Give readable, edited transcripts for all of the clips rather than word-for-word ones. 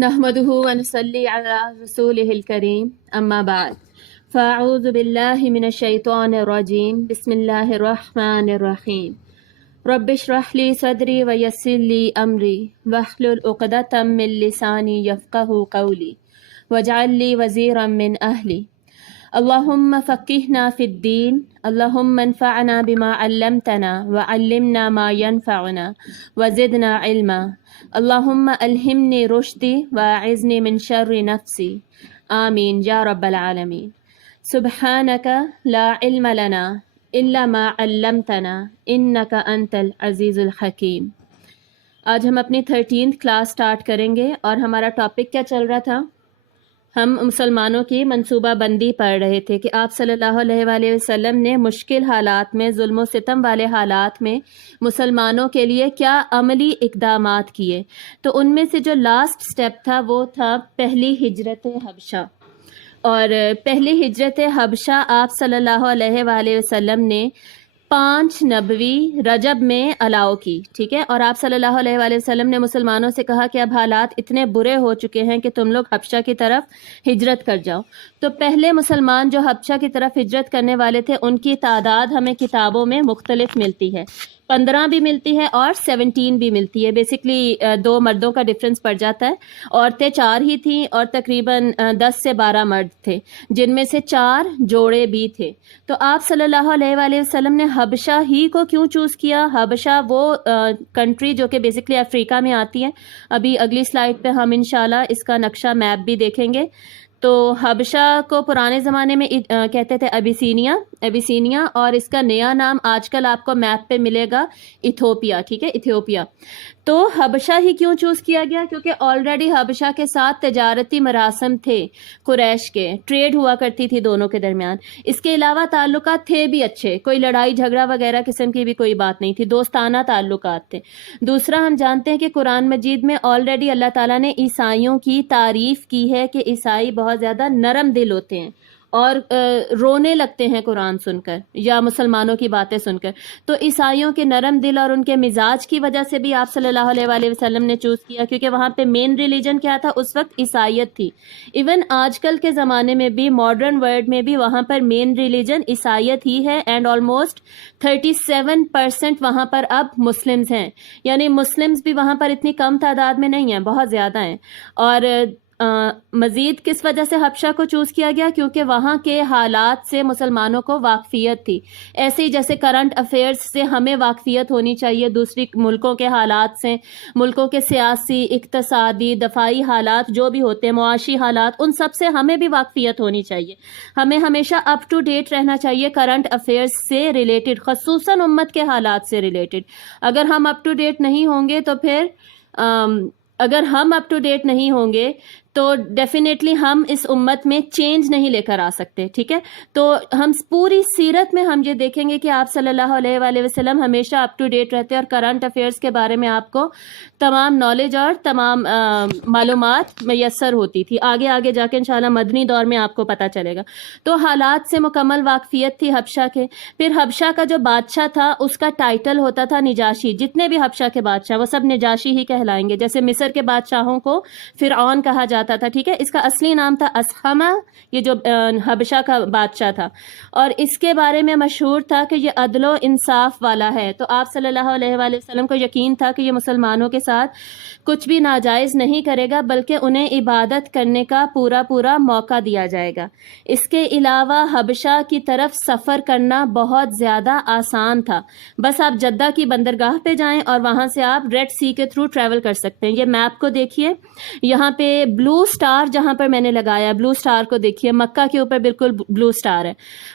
نحمده ونصلي على رسوله الكريم أما بعد فأعوذ بالله من الشيطان الرجيم بسم الله الرحمن الرحيم رب اشرح لي صدري ويسر لي أمري واحلل عقدة من لساني يفقهوا قولي واجعل لي وزيرا من أهلي اللهم فقهنا في الدين اللهم انفعنا بما علمتنا وعلمنا ما ينفعنا وزدنا علما اللهم ألهمني رشدي وأعذني من شر نفسي آمين يا رب العالمين سبحانك لا علم لنا إلا ما علمتنا إنك أنت العزيز الحكيم۔ آج ہم اپنی 13th کلاس سٹارٹ کریں گے اور ہمارا ٹاپک کیا چل رہا تھا؟ ہم مسلمانوں کی منصوبہ بندی پڑھ رہے تھے کہ آپ صلی اللہ علیہ وآلہ وسلم نے مشکل حالات میں، ظلم و ستم والے حالات میں مسلمانوں کے لیے کیا عملی اقدامات کیے۔ تو ان میں سے جو لاسٹ سٹیپ تھا وہ تھا پہلی ہجرت حبشہ، اور پہلی ہجرت حبشہ آپ صلی اللہ علیہ وآلہ وسلم نے 5 نبوی رجب میں الاؤ کی، ٹھیک ہے، اور آپ صلی اللہ علیہ وآلہ وسلم نے مسلمانوں سے کہا کہ اب حالات اتنے برے ہو چکے ہیں کہ تم لوگ حبشہ کی طرف ہجرت کر جاؤ۔ تو پہلے مسلمان جو حبشہ کی طرف ہجرت کرنے والے تھے ان کی تعداد ہمیں کتابوں میں مختلف ملتی ہے، 15 بھی ملتی ہے اور 17 بھی ملتی ہے۔ بیسکلی 2 مردوں کا ڈفرنس پڑ جاتا ہے، عورتیں 4 ہی تھیں اور تقریباً 10 سے 12 مرد تھے، جن میں سے 4 جوڑے بھی تھے۔ تو آپ صلی اللہ علیہ وآلہ وسلم نے حبشہ ہی کو کیوں چوز کیا؟ حبشہ وہ کنٹری جو کہ بیسکلی افریقہ میں آتی ہے۔ ابھی اگلی سلائیڈ پہ ہم انشاءاللہ اس کا نقشہ میپ بھی دیکھیں گے۔ تو حبشہ کو پرانے زمانے میں کہتے تھے ابیسینیا، اور اس کا نیا نام آج کل آپ کو میپ پہ ملے گا ایتھوپیا، ٹھیک ہے، ایتھوپیا۔ تو حبشہ ہی کیوں چوز کیا گیا؟ کیونکہ آلریڈی حبشہ کے ساتھ تجارتی مراسم تھے، قریش کے ٹریڈ ہوا کرتی تھی دونوں کے درمیان۔ اس کے علاوہ تعلقات تھے بھی اچھے، کوئی لڑائی جھگڑا وغیرہ قسم کی بھی کوئی بات نہیں تھی، دوستانہ تعلقات تھے۔ دوسرا، ہم جانتے ہیں کہ قرآن مجید میں آلریڈی اللہ تعالیٰ نے عیسائیوں کی تعریف کی ہے کہ عیسائی بہت زیادہ نرم دل ہوتے ہیں اور رونے لگتے ہیں قرآن سن کر یا مسلمانوں کی باتیں سن کر۔ تو عیسائیوں کے نرم دل اور ان کے مزاج کی وجہ سے بھی آپ صلی اللہ علیہ وآلہ وسلم نے چوز کیا، کیونکہ وہاں پہ مین ریلیجن کیا تھا اس وقت؟ عیسائیت تھی۔ ایون آج کل کے زمانے میں بھی، ماڈرن ورلڈ میں بھی، وہاں پر مین ریلیجن عیسائیت ہی ہے، اینڈ آلموسٹ 37% وہاں پر اب مسلمز ہیں، یعنی مسلمز بھی وہاں پر اتنی کم تعداد میں نہیں ہیں، بہت زیادہ ہیں۔ اور مزید کس وجہ سے حبشہ کو چوز کیا گیا؟ کیونکہ وہاں کے حالات سے مسلمانوں کو واقفیت تھی، ایسے ہی جیسے کرنٹ افیئرز سے ہمیں واقفیت ہونی چاہیے دوسری ملکوں کے حالات سے، ملکوں کے سیاسی، اقتصادی، دفاعی حالات جو بھی ہوتے ہیں، معاشی حالات، ان سب سے ہمیں بھی واقفیت ہونی چاہیے۔ ہمیں ہمیشہ اپ ٹو ڈیٹ رہنا چاہیے کرنٹ افیئرز سے ریلیٹڈ، خصوصاً امت کے حالات سے ریلیٹڈ۔ اگر ہم اپ ٹو ڈیٹ نہیں ہوں گے تو پھر تو ڈیفینیٹلی ہم اس امت میں چینج نہیں لے کر آ سکتے، ٹھیک ہے۔ تو ہم پوری سیرت میں ہم یہ دیکھیں گے کہ آپ صلی اللہ علیہ وآلہ وسلم ہمیشہ اپ ٹو ڈیٹ رہتے اور کرنٹ افیئرس کے بارے میں آپ کو تمام نالج اور تمام معلومات میسر ہوتی تھی۔ آگے جا کے انشاءاللہ مدنی دور میں آپ کو پتہ چلے گا۔ تو حالات سے مکمل واقفیت تھی حبشہ کے۔ پھر حبشہ کا جو بادشاہ تھا اس کا ٹائٹل ہوتا تھا نجاشی۔ جتنے بھی حبشہ کے بادشاہ وہ سب نجاشی ہی کہلائیں گے، جیسے مصر کے بادشاہوں کو فرعون کہا جاتا تھا، ٹھیک ہے۔ اس کا اصلی نام تھا اسخمہ، یہ جو حبشہ کا بادشاہ تھا، اور اس کے بارے میں مشہور تھا کہ یہ عدل و انصاف والا ہے۔ تو آپ صلی اللہ علیہ وآلہ وسلم کو یقین تھا کہ یہ مسلمانوں کے ساتھ کچھ بھی ناجائز نہیں کرے گا، بلکہ انہیں عبادت کرنے کا پورا موقع دیا جائے گا۔ اس کے علاوہ حبشہ کی طرف سفر کرنا بہت زیادہ آسان تھا، بس آپ جدہ کی بندرگاہ پہ جائیں اور وہاں سے آپ ریڈ سی کے تھرو ٹریول کر سکتے ہیں۔ یہ میپ کو دیکھیے، یہاں پہ بلو سٹار جہاں پر میں نے لگایا، بلو سٹار کو دیکھیے، مکہ کے اوپر بالکل بلو سٹار ہے۔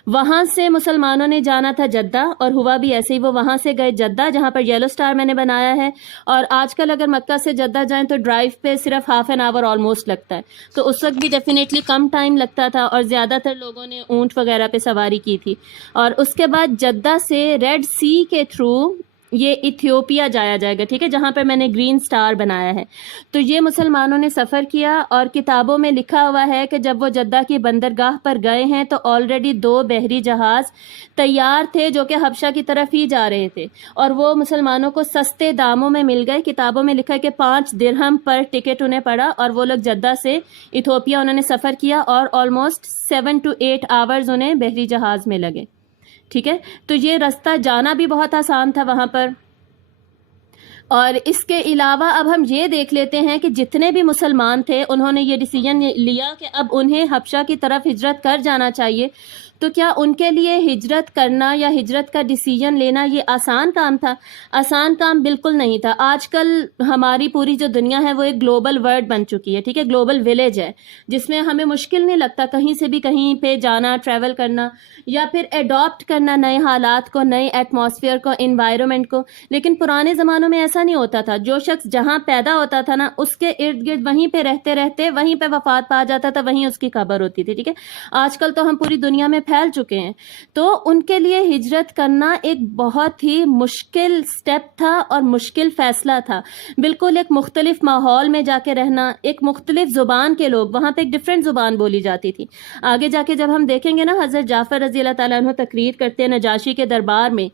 وہاں سے مسلمانوں نے جانا تھا جدہ، اور ہوا بھی ایسے ہی، وہ وہاں سے گئے جدہ جہاں پر یلو سٹار میں نے بنایا ہے۔ اور آج کل اگر مکہ سے جدہ جائیں تو ڈرائیو پہ صرف ½ این آور آلموسٹ لگتا ہے، تو اس وقت بھی ڈیفینیٹلی کم ٹائم لگتا تھا، اور زیادہ تر لوگوں نے اونٹ وغیرہ پہ سواری کی تھی۔ اور اس کے بعد جدہ سے ریڈ سی کے تھرو یہ ایتھیوپیا جایا جائے گا، ٹھیک ہے، جہاں پر میں نے گرین سٹار بنایا ہے۔ تو یہ مسلمانوں نے سفر کیا، اور کتابوں میں لکھا ہوا ہے کہ جب وہ جدہ کی بندرگاہ پر گئے ہیں تو آلریڈی 2 بحری جہاز تیار تھے جو کہ حبشہ کی طرف ہی جا رہے تھے، اور وہ مسلمانوں کو سستے داموں میں مل گئے۔ کتابوں میں لکھا ہے کہ 5 درہم پر ٹکٹ انہیں پڑا، اور وہ لوگ جدہ سے ایتھوپیا انہوں نے سفر کیا، اور آلموسٹ 7 to 8 آورز انہیں بحری جہاز میں لگے، ٹھیک ہے۔ تو یہ راستہ جانا بھی بہت آسان تھا وہاں پر۔ اور اس کے علاوہ اب ہم یہ دیکھ لیتے ہیں کہ جتنے بھی مسلمان تھے انہوں نے یہ ڈیسیجن لیا کہ اب انہیں حبشہ کی طرف ہجرت کر جانا چاہیے۔ تو کیا ان کے لیے ہجرت کرنا یا ہجرت کا ڈیسیجن لینا یہ آسان کام تھا؟ آسان کام بالکل نہیں تھا۔ آج کل ہماری پوری جو دنیا ہے وہ ایک گلوبل ورلڈ بن چکی ہے، ٹھیک ہے، گلوبل ولیج ہے، جس میں ہمیں مشکل نہیں لگتا کہیں سے بھی کہیں پہ جانا، ٹریول کرنا، یا پھر ایڈاپٹ کرنا نئے حالات کو، نئے ایٹماسفیئر کو، انوائرمنٹ کو۔ لیکن پرانے زمانوں میں ایسا نہیں ہوتا تھا، جو شخص جہاں پیدا ہوتا تھا نا اس کے ارد گرد وہیں پہ رہتے رہتے وہیں پہ وفات پا جاتا تھا، وہیں اس کی قبر ہوتی تھی، ٹھیک ہے۔ آج کل تو ہم پوری دنیا میں پھیل چکے ہیں، تو ان کے لیے ہجرت کرنا ایک بہت ہی مشکل سٹیپ تھا اور مشکل فیصلہ تھا۔ بالکل ایک مختلف ماحول میں جا کے رہنا، ایک مختلف زبان کے لوگ، وہاں پہ ایک ڈفرینٹ زبان بولی جاتی تھی۔ آگے جا کے جب ہم دیکھیں گے نا، حضرت جعفر رضی اللہ تعالیٰ عنہ تقریر کرتے ہیں نجاشی کے دربار میں،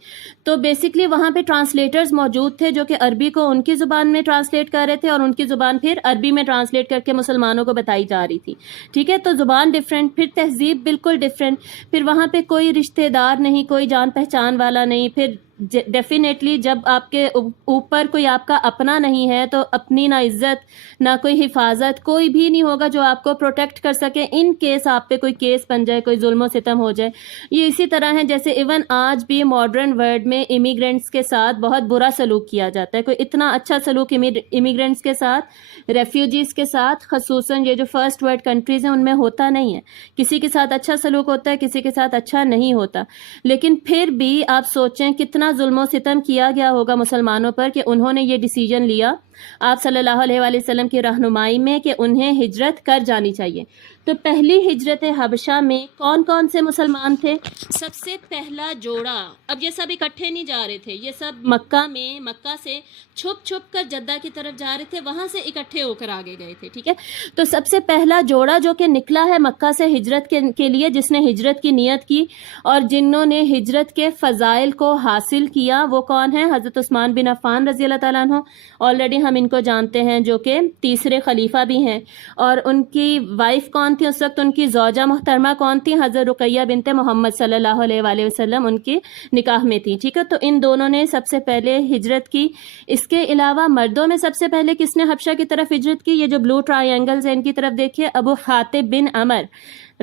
تو بیسکلی وہاں پہ ٹرانسلیٹرز موجود تھے جو کہ عربی کو ان کی زبان میں ٹرانسلیٹ کر رہے تھے، اور ان کی زبان پھر عربی میں ٹرانسلیٹ کر کے مسلمانوں کو بتائی جا رہی تھی، ٹھیک ہے۔ تو زبان ڈفرینٹ، پھر تہذیب بالکل ڈفرینٹ، پھر وہاں پہ کوئی رشتہ دار نہیں، کوئی جان پہچان والا نہیں، پھر ڈیفینیٹلی جب آپ کے اوپر کوئی آپ کا اپنا نہیں ہے تو اپنی نہ عزت نہ کوئی حفاظت، کوئی بھی نہیں ہوگا جو آپ کو پروٹیکٹ کر سکے ان کیس آپ پہ کوئی کیس بن جائے، کوئی ظلم و ستم ہو جائے۔ یہ اسی طرح ہے جیسے ایون آج بھی ماڈرن ورلڈ میں امیگرینٹس کے ساتھ بہت برا سلوک کیا جاتا ہے۔ کوئی اتنا اچھا سلوک امیگرینٹس کے ساتھ، ریفیوجیز کے ساتھ، خصوصاً یہ جو فرسٹ ورلڈ کنٹریز ہیں ان میں ہوتا نہیں ہے۔ کسی کے ساتھ اچھا سلوک ہوتا ہے، کسی کے ساتھ اچھا نہیں ہوتا۔ لیکن پھر بھی آپ سوچیں کتنا ظلم و ستم کیا گیا ہوگا مسلمانوں پر کہ انہوں نے یہ ڈیسیجن لیا آپ صلی اللہ علیہ وآلہ وسلم کی رہنمائی میں کہ انہیں ہجرت کر جانی چاہیے۔ تو پہلی ہجرت حبشہ میں کون کون سے مسلمان تھے؟ سب سے پہلا جوڑا، اب یہ سب اکٹھے نہیں جا رہے تھے، یہ سب مکہ سے چھپ چھپ کر جدہ کی طرف جا رہے تھے، وہاں سے اکٹھے ہو کر آگے گئے تھے، ٹھیک ہے۔ تو سب سے پہلا جوڑا جو کہ نکلا ہے مکہ سے ہجرت کے لیے، جس نے ہجرت کی نیت کی اور جنہوں نے ہجرت کے فضائل کو حاصل کیا، وہ کون ہیں؟ حضرت عثمان بن عفان رضی اللہ تعالیٰ عنہ۔ آلریڈی ہم ان کو جانتے ہیں، جو کہ تیسرے خلیفہ بھی ہیں، اور ان کی وائف کون تھی اس وقت؟ ان کی زوجہ محترمہ کون تھی؟ حضرت رقیہ بنت محمد صلی اللہ علیہ وآلہ وسلم ان کی نکاح میں تھی، ٹھیک ہے۔ تو ان دونوں نے سب سے پہلے ہجرت کی۔ اس کے علاوہ مردوں میں سب سے پہلے کس نے حبشہ کی طرف ہجرت کی؟ یہ جو بلو ٹرائی اینگلز ہیں ان کی طرف دیکھیے، ابو حاتب بن عمر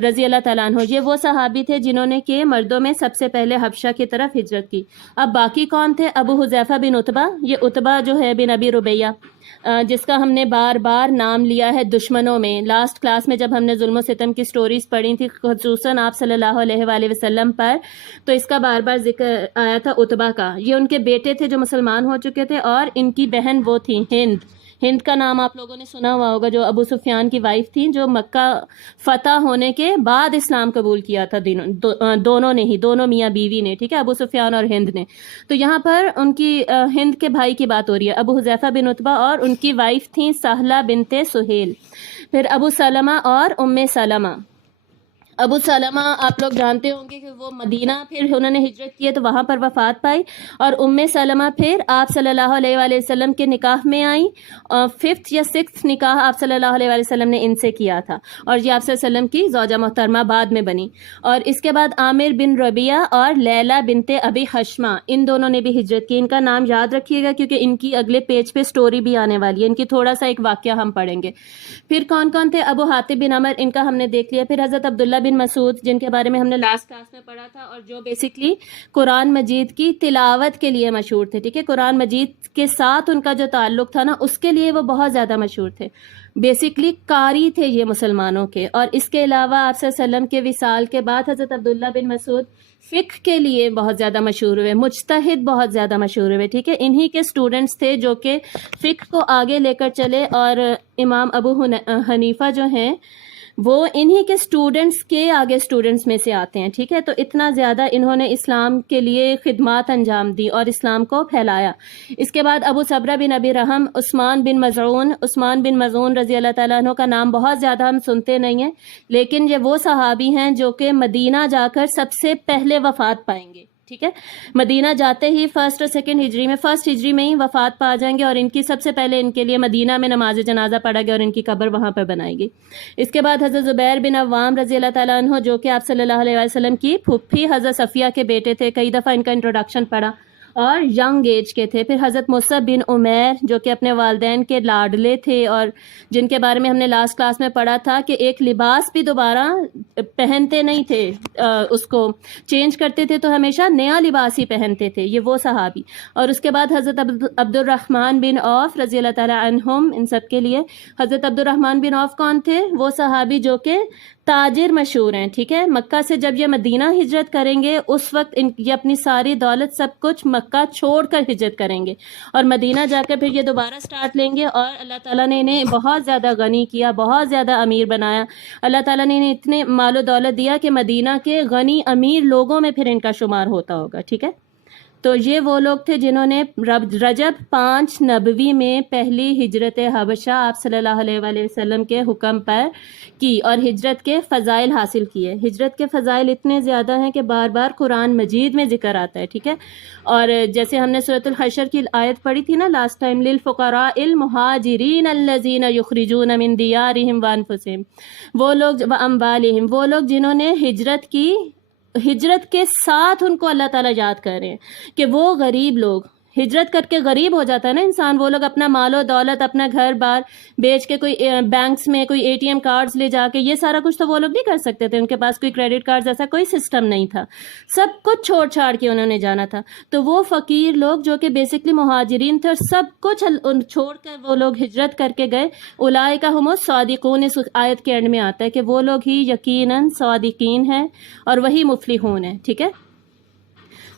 رضی اللہ تعالیٰ عنہ، یہ وہ صحابی تھے جنہوں نے کہ مردوں میں سب سے پہلے حبشہ کی طرف ہجرت کی۔ اب باقی کون تھے؟ ابو حذیفہ بن عتبہ، یہ عتبہ جو ہے بن ابی ربیہ، جس کا ہم نے بار بار نام لیا ہے دشمنوں میں۔ لاسٹ کلاس میں جب ہم نے ظلم و ستم کی سٹوریز پڑھی تھی خصوصاً آپ صلی اللہ علیہ وآلہ وسلم پر، تو اس کا بار بار ذکر آیا تھا عتبہ کا۔ یہ ان کے بیٹے تھے جو مسلمان ہو چکے تھے، اور ان کی بہن وہ تھی ہند کا نام آپ لوگوں نے سنا ہوا ہوگا، جو ابو سفیان کی وائف تھی، جو مکہ فتح ہونے کے بعد اسلام قبول کیا تھا دونوں نے ہی، دونوں میاں بیوی نے، ٹھیک ہے، ابو سفیان اور ہند نے۔ تو یہاں پر ان کی ہند کے بھائی کی بات ہو رہی ہے، ابو حذیفہ بن عتبہ، اور ان کی وائف تھیں سہلہ بنت سہیل، پھر ابو سلمہ اور ام سلمہ۔ ابو سلمہ آپ لوگ جانتے ہوں گے کہ وہ مدینہ پھر انہوں نے ہجرت کی ہے تو وہاں پر وفات پائی، اور ام سلمہ پھر آپ صلی اللہ علیہ وآلہ وسلم کے نکاح میں آئیں، 5th یا 6th نکاح آپ صلی اللہ علیہ وآلہ وسلم نے ان سے کیا تھا، اور یہ آپ صلی اللہ علیہ وسلم کی زوجہ محترمہ بعد میں بنی۔ اور اس کے بعد عامر بن ربیعہ اور لیلہ بنت ابی حشمہ، ان دونوں نے بھی ہجرت کی۔ ان کا نام یاد رکھیے گا کیونکہ ان کی اگلے پیج پہ سٹوری بھی آنے والی ہے، ان کی تھوڑا سا ایک واقعہ ہم پڑھیں گے۔ پھر کون کون تھے؟ ابو حاتب بن عمر، ان کا ہم نے دیکھ لیا۔ پھر حضرت عبداللہ بن مسعود، جن کے بارے میں ہم نے لاسٹ کلاس میں پڑھا تھا، اور جو بیسکلی قرآن مجید کی تلاوت کے لیے مشہور تھے، ٹھیک ہے، قرآن مجید کے ساتھ ان کا جو تعلق تھا نا اس کے لیے وہ بہت زیادہ مشہور تھے، بیسکلی قاری تھے یہ مسلمانوں کے۔ اور اس کے علاوہ آپ صلی اللہ علیہ وسلم کے وصال کے بعد حضرت عبداللہ بن مسعود فقہ کے لیے بہت زیادہ مشہور ہوئے، مجتہد بہت زیادہ مشہور ہوئے، ٹھیک ہے۔ انہی کے اسٹوڈنٹس تھے جو کہ فقہ کو آگے لے کر چلے، اور امام ابو حنیفہ جو ہیں وہ انہی کے اسٹوڈنٹس کے آگے اسٹوڈنٹس میں سے آتے ہیں، ٹھیک ہے. تو اتنا زیادہ انہوں نے اسلام کے لیے خدمات انجام دی اور اسلام کو پھیلایا. اس کے بعد ابو صبرہ بن ابی رحم، عثمان بن مظعون رضی اللہ تعالیٰ عنہ کا نام بہت زیادہ ہم سنتے نہیں ہیں، لیکن یہ وہ صحابی ہیں جو کہ مدینہ جا کر سب سے پہلے وفات پائیں گے، ٹھیک ہے. مدینہ جاتے ہی فرسٹ اور سیکنڈ ہجری میں، فرسٹ ہجری میں ہی وفات پا جائیں گے، اور ان کی سب سے پہلے ان کے لیے مدینہ میں نماز جنازہ پڑھا گیا اور ان کی قبر وہاں پر بنائی گئی. اس کے بعد حضرت زبیر بن عوام رضی اللہ تعالیٰ عنہ، جو کہ آپ صلی اللہ علیہ وسلم کی پھوپھی حضرت صفیہ کے بیٹے تھے، کئی دفعہ ان کا انٹروڈکشن پڑھا اور ینگ ایج کے تھے. پھر حضرت مصعب بن عمیر، جو کہ اپنے والدین کے لاڈلے تھے اور جن کے بارے میں ہم نے لاسٹ کلاس میں پڑھا تھا کہ ایک لباس بھی دوبارہ پہنتے نہیں تھے، اس کو چینج کرتے تھے تو ہمیشہ نیا لباس ہی پہنتے تھے، یہ وہ صحابی. اور اس کے بعد حضرت عبد الرحمن بن عوف رضی اللہ تعالیٰ عنہم، ان سب کے لیے حضرت عبد الرحمن بن عوف کون تھے؟ وہ صحابی جو کہ تاجر مشہور ہیں، ٹھیک ہے. مکہ سے جب یہ مدینہ ہجرت کریں گے اس وقت یہ اپنی ساری دولت سب کچھ مکہ چھوڑ کر ہجرت کریں گے اور مدینہ جا کر پھر یہ دوبارہ سٹارٹ لیں گے، اور اللہ تعالیٰ نے انہیں بہت زیادہ غنی کیا، بہت زیادہ امیر بنایا. اللہ تعالیٰ نے انہیں اتنے مال و دولت دیا کہ مدینہ کے غنی امیر لوگوں میں پھر ان کا شمار ہوتا ہوگا، ٹھیک ہے. تو یہ وہ لوگ تھے جنہوں نے رجب 5 نبوی میں پہلی ہجرت حبشہ آپ صلی اللہ علیہ وآلہ وسلم کے حکم پر کی اور ہجرت کے فضائل حاصل کیے. ہجرت کے فضائل اتنے زیادہ ہیں کہ بار بار قرآن مجید میں ذکر آتا ہے، ٹھیک ہے. اور جیسے ہم نے سورۃ الحشر کی آیت پڑھی تھی نا لاسٹ ٹائم، للفقراء المہاجرین الذین یخرجون من دیارہم وانفسہم، وہ لوگ واموالہم، وہ لوگ جنہوں نے ہجرت کی، ہجرت کے ساتھ ان کو اللہ تعالیٰ یاد کر رہے ہیں کہ وہ غریب لوگ، ہجرت کر کے غریب ہو جاتا ہے نا انسان، وہ لوگ اپنا مال و دولت، اپنا گھر بار بیچ کے، کوئی بینکس میں کوئی اے ٹی ایم کارڈز لے جا کے، یہ سارا کچھ تو وہ لوگ نہیں کر سکتے تھے، ان کے پاس کوئی کریڈٹ کارڈز ایسا کوئی سسٹم نہیں تھا، سب کچھ چھوڑ چھاڑ کے انہوں نے جانا تھا. تو وہ فقیر لوگ جو کہ بیسکلی مہاجرین تھے اور سب کچھ چھوڑ کر وہ لوگ ہجرت کر کے گئے، اولئک هم الصادقون، اس آیت کے اینڈ میں آتا ہے کہ وہ لوگ ہی یقیناً صادقین ہیں اور وہی مفلحون ہیں، ٹھیک ہے.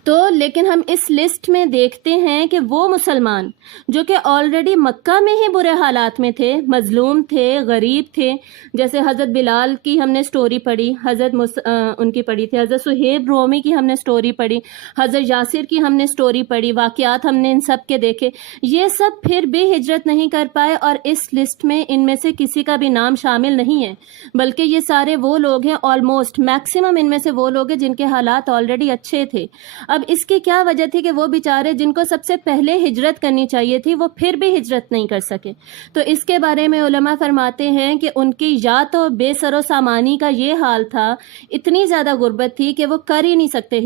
تو لیکن ہم اس لسٹ میں دیکھتے ہیں کہ وہ مسلمان جو کہ آلریڈی مکہ میں ہی برے حالات میں تھے، مظلوم تھے، غریب تھے، جیسے حضرت بلال کی ہم نے سٹوری پڑھی، ان کی پڑھی تھی، حضرت صہیب رومی کی ہم نے سٹوری پڑھی، حضرت یاسر کی ہم نے سٹوری پڑھی، واقعات ہم نے ان سب کے دیکھے. یہ سب پھر بھی ہجرت نہیں کر پائے اور اس لسٹ میں ان میں سے کسی کا بھی نام شامل نہیں ہے، بلکہ یہ سارے وہ لوگ ہیں، آلموسٹ میکسیمم ان میں سے وہ لوگ ہیں جن کے حالات آلریڈی اچھے تھے. اب اس کی کیا وجہ تھی کہ وہ بیچارے جن کو سب سے پہلے ہجرت کرنی چاہیے تھی وہ پھر بھی ہجرت نہیں کر سکے؟ تو اس کے بارے میں علماء فرماتے ہیں کہ ان کی یا تو بے سر و سامانی کا یہ حال تھا، اتنی زیادہ غربت تھی کہ وہ کر ہی نہیں سکتے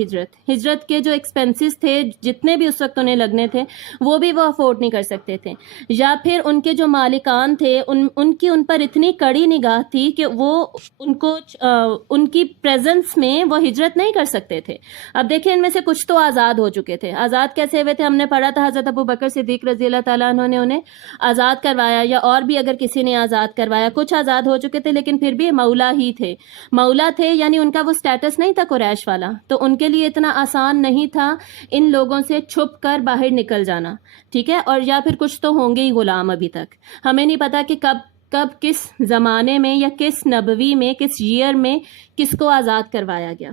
ہجرت کے جو ایکسپینسز تھے جتنے بھی اس وقت انہیں لگنے تھے وہ بھی وہ افورڈ نہیں کر سکتے تھے، یا پھر ان کے جو مالکان تھے ان پر اتنی کڑی نگاہ تھی کہ وہ ان کی پریزنس میں وہ ہجرت نہیں کر سکتے تھے. اب دیکھیں ان میں سے کچھ تو آزاد ہو چکے تھے. آزاد کیسے ہوئے تھے؟ ہم نے پڑھا تھا حضرت ابو بکر صدیق رضی اللہ تعالیٰ عنہ نے انہیں آزاد کروایا، یا اور بھی اگر کسی نے آزاد کروایا. کچھ آزاد ہو چکے تھے لیکن پھر بھی مولا ہی تھے، مولا تھے، یعنی ان کا وہ سٹیٹس نہیں تھا قریش والا، تو ان کے لیے اتنا آسان نہیں تھا ان لوگوں سے چھپ کر باہر نکل جانا، ٹھیک ہے. اور یا پھر کچھ تو ہوں گے ہی غلام، ابھی تک ہمیں نہیں پتا کہ کب کس زمانے میں یا کس نبوی میں کس ایئر میں کس کو آزاد کروایا گیا.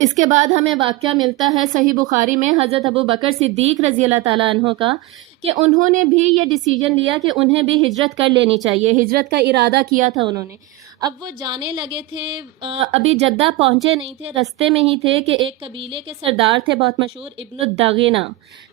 اس کے بعد ہمیں واقعہ ملتا ہے صحیح بخاری میں حضرت ابو بکر صدیق رضی اللہ تعالیٰ عنہ کا کہ انہوں نے بھی یہ ڈیسیجن لیا کہ انہیں بھی ہجرت کر لینی چاہیے، ہجرت کا ارادہ کیا تھا انہوں نے. اب وہ جانے لگے تھے، ابھی جدہ پہنچے نہیں تھے، رستے میں ہی تھے کہ ایک قبیلے کے سردار تھے بہت مشہور، ابن الدغینہ،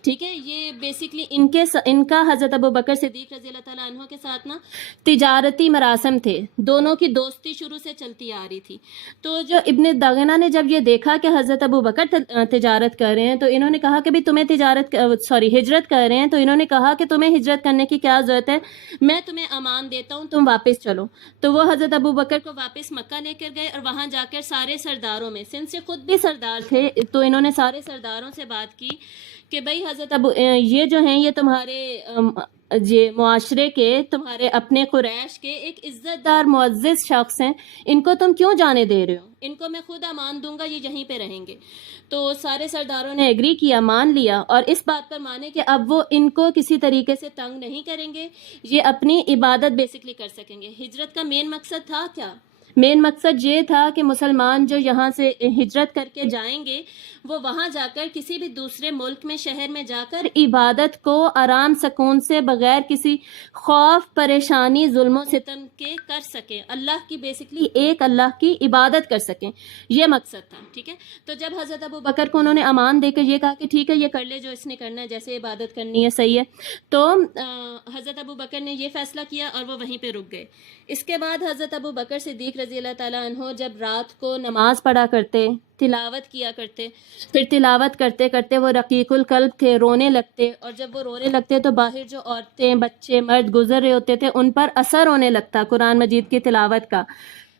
ٹھیک ہے. یہ بیسکلی ان کا حضرت ابو بکر صدیق رضی اللہ تعالیٰ عنہ کے ساتھ نا تجارتی مراسم تھے، دونوں کی دوستی شروع سے چلتی آ رہی تھی. تو جو ابن الدغینہ نے جب یہ دیکھا کہ حضرت ابو بکر تجارت کر رہے ہیں تو انہوں نے کہا کہ بھی تمہیں ہجرت کر رہے ہیں، تو انہوں نے کہا کہ تمہیں ہجرت کرنے کی کیا ضرورت ہے، میں تمہیں امان دیتا ہوں، تم واپس چلو. تو وہ حضرت ابو بکر کو واپس مکہ لے کر گئے اور وہاں جا کر سارے سرداروں میں، سن سے خود بھی سردار تھے، تو انہوں نے سارے سرداروں سے بات کی کہ بھئی حضرت یہ جو ہیں یہ تمہارے یہ معاشرے کے تمہارے اپنے قریش کے ایک عزت دار معزز شخص ہیں، ان کو تم کیوں جانے دے رہے ہو؟ ان کو میں خود امان دوں گا، یہ یہیں پہ رہیں گے۔ تو سارے سرداروں نے ایگری کیا، مان لیا، اور اس بات پر مانے کہ اب وہ ان کو کسی طریقے سے تنگ نہیں کریں گے، یہ اپنی عبادت بیسکلی کر سکیں گے۔ ہجرت کا مین مقصد تھا کیا؟ مین مقصد یہ تھا کہ مسلمان جو یہاں سے ہجرت کر کے جائیں گے وہ وہاں جا کر کسی بھی دوسرے ملک میں، شہر میں جا کر عبادت کو آرام سکون سے، بغیر کسی خوف پریشانی ظلم و ستم کے کر سکیں، اللہ کی بیسکلی ایک اللہ کی عبادت کر سکیں، یہ مقصد تھا۔ ٹھیک ہے، تو جب حضرت ابو بکر کو انہوں نے امان دے کر یہ کہا کہ ٹھیک ہے یہ کر لے جو اس نے کرنا ہے، جیسے عبادت کرنی ہے صحیح ہے، تو حضرت ابو بکر نے یہ فیصلہ کیا اور وہ وہیں پہ رک گئے۔ اس کے بعد حضرت ابو بکر صدیق رضی اللہ تعالیٰ عنہ جب رات کو نماز پڑھا کرتے، تلاوت کیا کرتے، پھر تلاوت کرتے کرتے وہ رقیق القلب تھے، رونے لگتے، اور جب وہ رونے لگتے تو باہر جو عورتیں، بچے، مرد گزر رہے ہوتے تھے ان پر اثر ہونے لگتا قرآن مجید کی تلاوت کا۔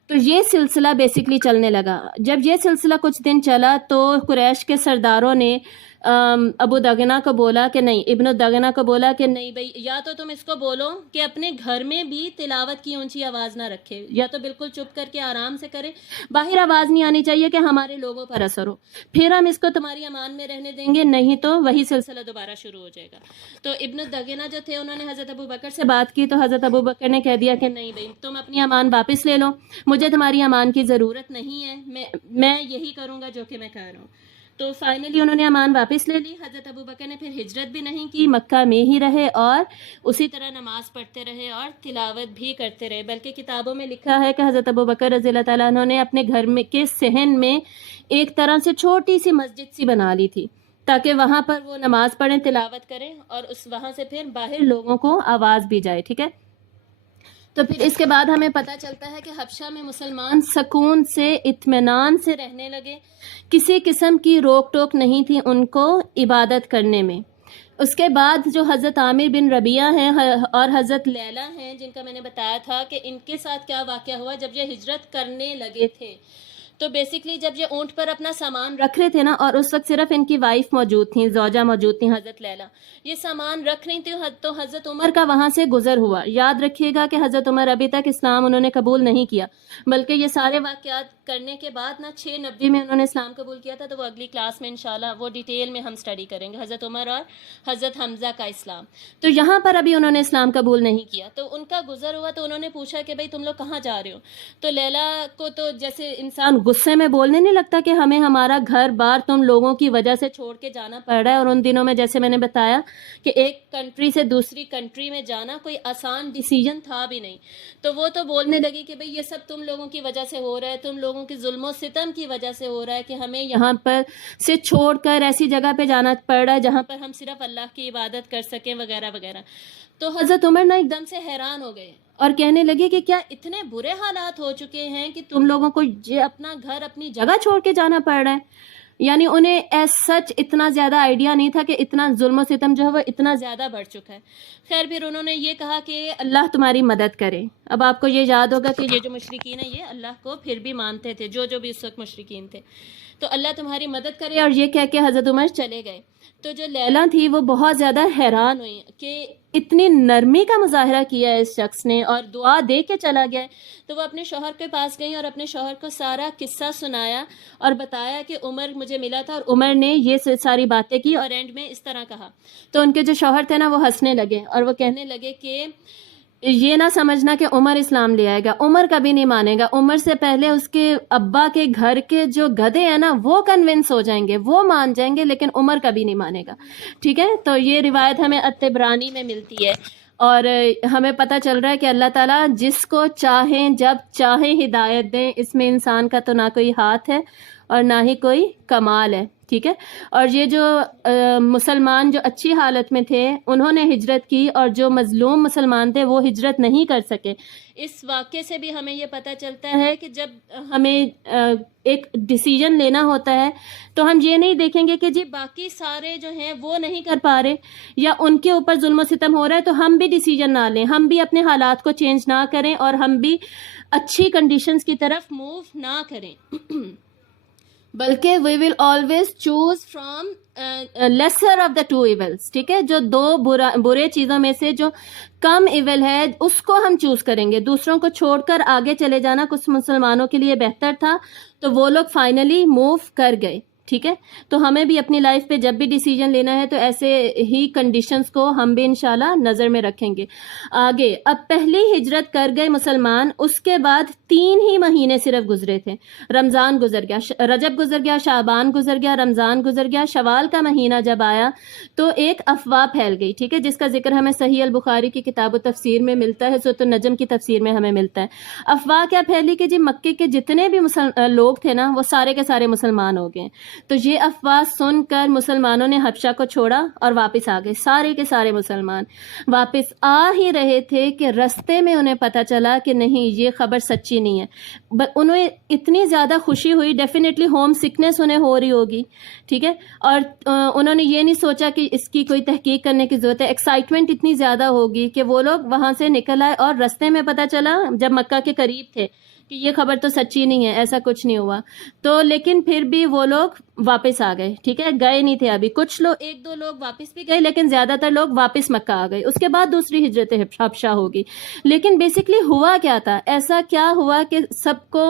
تو یہ سلسلہ بیسکلی چلنے لگا۔ جب یہ سلسلہ کچھ دن چلا تو قریش کے سرداروں نے ابو دغنہ کو بولا کہ نہیں، ابن دغنہ کو بولا کہ نہیں بھائی، یا تو تم اس کو بولو کہ اپنے گھر میں بھی تلاوت کی اونچی آواز نہ رکھے، یا تو بالکل چپ کر کے آرام سے کرے، باہر آواز نہیں آنی چاہیے کہ ہمارے لوگوں پر اثر ہو، پھر ہم اس کو تمہاری امان میں رہنے دیں گے، نہیں تو وہی سلسلہ دوبارہ شروع ہو جائے گا۔ تو ابن دغنہ جو تھے انہوں نے حضرت ابو بکر سے بات کی، تو حضرت ابو بکر نے کہہ دیا کہ نہیں بھائی، تم اپنی امان واپس لے لو، مجھے تمہاری امان کی ضرورت نہیں ہے، میں یہی کروں گا جو کہ میں کر رہا ہوں۔ تو فائنلی انہوں نے امان واپس لے لی۔ حضرت ابو بکر نے پھر ہجرت بھی نہیں کی، مکہ میں ہی رہے اور اسی طرح نماز پڑھتے رہے اور تلاوت بھی کرتے رہے، بلکہ کتابوں میں لکھا ہے کہ حضرت ابو بکر رضی اللہ تعالیٰ عنہ نے اپنے گھر میں کے صحن میں ایک طرح سے چھوٹی سی مسجد سی بنا لی تھی تاکہ وہاں پر وہ نماز پڑھیں، تلاوت کریں، اور وہاں سے پھر باہر لوگوں کو آواز بھی جائے۔ ٹھیک ہے، تو پھر اس کے بعد ہمیں پتہ چلتا ہے کہ حبشہ میں مسلمان سکون سے، اطمینان سے رہنے لگے، کسی قسم کی روک ٹوک نہیں تھی ان کو عبادت کرنے میں۔ اس کے بعد جو حضرت عامر بن ربیعہ ہیں اور حضرت لیلہ ہیں، جن کا میں نے بتایا تھا کہ ان کے ساتھ کیا واقعہ ہوا جب یہ ہجرت کرنے لگے تھے، تو بیسکلی جب یہ اونٹ پر اپنا سامان رکھ رہے تھے نا، اور اس وقت صرف ان کی وائف موجود تھیں، زوجہ موجود تھیں حضرت لیلہ، یہ سامان رکھ رہی تھی، تو حضرت عمر کا وہاں سے گزر ہوا۔ یاد رکھیے گا کہ حضرت عمر ابھی تک اسلام انہوں نے قبول نہیں کیا، بلکہ یہ سارے واقعات کرنے کے بعد نا 690 میں انہوں نے اسلام قبول کیا تھا، تو وہ اگلی کلاس میں انشاءاللہ وہ ڈیٹیل میں ہم سٹڈی کریں گے، حضرت عمر اور حضرت حمزہ کا اسلام۔ تو یہاں پر ابھی انہوں نے اسلام قبول نہیں کیا، تو ان کا گزر ہوا، تو انہوں نے پوچھا کہ بھائی تم لوگ کہاں جا رہے ہو؟ تو لیلہ کو تو جیسے انسان غصے میں بولنے نہیں لگتا کہ ہمیں ہمارا گھر بار تم لوگوں کی وجہ سے چھوڑ کے جانا پڑ رہا ہے، اور ان دنوں میں جیسے میں نے بتایا کہ ایک کنٹری سے دوسری کنٹری میں جانا کوئی آسان ڈیسیجن تھا بھی نہیں، تو وہ تو بولنے لگی کہ بھئی یہ سب تم لوگوں کی وجہ سے ہو رہا ہے، تم لوگوں کی ظلم و ستم کی وجہ سے ہو رہا ہے کہ ہمیں یہاں پر سے چھوڑ کر ایسی جگہ پہ جانا پڑ رہا ہے جہاں پر ہم صرف اللہ کی عبادت کر سکیں وغیرہ وغیرہ۔ تو حضرت عمر نا ایک دم سے حیران ہو گئے اور کہنے لگے کہ کیا اتنے برے حالات ہو چکے ہیں کہ تم لوگوں کو اپنا گھر، اپنی جگہ چھوڑ کے جانا پڑ رہا ہے؟ یعنی انہیں ایز سچ اتنا زیادہ آئیڈیا نہیں تھا کہ اتنا ظلم و ستم جو ہے وہ اتنا زیادہ بڑھ چکا ہے۔ خیر پھر انہوں نے یہ کہا کہ اللہ تمہاری مدد کرے۔ اب آپ کو یہ یاد ہوگا کہ یہ جو مشرکین ہیں یہ اللہ کو پھر بھی مانتے تھے، جو بھی اس وقت مشرکین تھے، تو اللہ تمہاری مدد کرے، اور یہ کہہ کے حضرت عمر چلے گئے۔ تو جو لیلہ تھی وہ بہت زیادہ حیران ہوئی کہ اتنی نرمی کا مظاہرہ کیا ہے اس شخص نے اور دعا دے کے چلا گیا۔ تو وہ اپنے شوہر کے پاس گئی اور اپنے شوہر کو سارا قصہ سنایا اور بتایا کہ عمر مجھے ملا تھا اور عمر نے یہ ساری باتیں کی، اور اینڈ میں اس طرح کہا۔ تو ان کے جو شوہر تھے نا وہ ہنسنے لگے اور وہ کہنے لگے کہ یہ نہ سمجھنا کہ عمر اسلام لے آئے گا، عمر کبھی نہیں مانے گا، عمر سے پہلے اس کے ابا کے گھر کے جو گدھے ہیں نا وہ کنونس ہو جائیں گے، وہ مان جائیں گے، لیکن عمر کبھی نہیں مانے گا۔ ٹھیک ہے، تو یہ روایت ہمیں الطبرانی میں ملتی ہے، اور ہمیں پتہ چل رہا ہے کہ اللہ تعالیٰ جس کو چاہیں جب چاہیں ہدایت دیں، اس میں انسان کا تو نہ کوئی ہاتھ ہے اور نہ ہی کوئی کمال ہے۔ ٹھیک ہے، اور یہ جو مسلمان جو اچھی حالت میں تھے انہوں نے ہجرت کی، اور جو مظلوم مسلمان تھے وہ ہجرت نہیں کر سکے۔ اس واقعے سے بھی ہمیں یہ پتہ چلتا ہے کہ جب ہمیں ایک ڈیسیجن لینا ہوتا ہے تو ہم یہ نہیں دیکھیں گے کہ جی باقی سارے جو ہیں وہ نہیں کر پا رہے یا ان کے اوپر ظلم و ستم ہو رہا ہے تو ہم بھی ڈیسیجن نہ لیں، ہم بھی اپنے حالات کو چینج نہ کریں اور ہم بھی اچھی کنڈیشنز کی طرف موو نہ کریں۔ بلکہ we will always choose from lesser of the two evils. ٹھیک ہے, جو دو برے چیزوں میں سے جو کم ایول ہے اس کو ہم چوز کریں گے. دوسروں کو چھوڑ کر آگے چلے جانا کچھ مسلمانوں کے لیے بہتر تھا, تو وہ لوگ فائنلی موو کر گئے. ٹھیک ہے, تو ہمیں بھی اپنی لائف پہ جب بھی ڈیسیجن لینا ہے تو ایسے ہی کنڈیشنز کو ہم بھی انشاءاللہ نظر میں رکھیں گے. آگے, اب پہلی ہجرت کر گئے مسلمان, اس کے بعد 3 ہی مہینے صرف گزرے تھے. رمضان گزر گیا, رجب گزر گیا, شعبان گزر گیا, رمضان گزر گیا. شوال کا مہینہ جب آیا تو ایک افواہ پھیل گئی. ٹھیک ہے, جس کا ذکر ہمیں صحیح البخاری کی کتاب و تفسیر میں ملتا ہے, سورۃ النجم کی تفسیر میں ہمیں ملتا ہے. افواہ کیا پھیلی کہ جی مکے کے جتنے بھی لوگ تھے نا وہ سارے کے سارے مسلمان ہو گئے. تو یہ افواہ سن کر مسلمانوں نے حبشہ کو چھوڑا اور واپس آ گئے. سارے کے سارے مسلمان واپس آ ہی رہے تھے کہ رستے میں انہیں پتہ چلا کہ نہیں, یہ خبر سچی نہیں ہے. انہیں اتنی زیادہ خوشی ہوئی, ڈیفینیٹلی ہوم سکنس انہیں ہو رہی ہوگی. ٹھیک ہے, اور انہوں نے یہ نہیں سوچا کہ اس کی کوئی تحقیق کرنے کی ضرورت ہے. ایکسائٹمنٹ اتنی زیادہ ہوگی کہ وہ لوگ وہاں سے نکل آئے اور رستے میں پتہ چلا جب مکہ کے قریب تھے کہ یہ خبر تو سچی نہیں ہے, ایسا کچھ نہیں ہوا. تو لیکن پھر بھی وہ لوگ واپس آ گئے. ٹھیک ہے, گئے نہیں تھے ابھی. کچھ لوگ 1-2 لوگ واپس بھی گئے, لیکن زیادہ تر لوگ واپس مکہ آ گئے. اس کے بعد دوسری ہجرت حبشہ ہوگی. لیکن بیسکلی ہوا کیا تھا, ایسا کیا ہوا کہ سب کو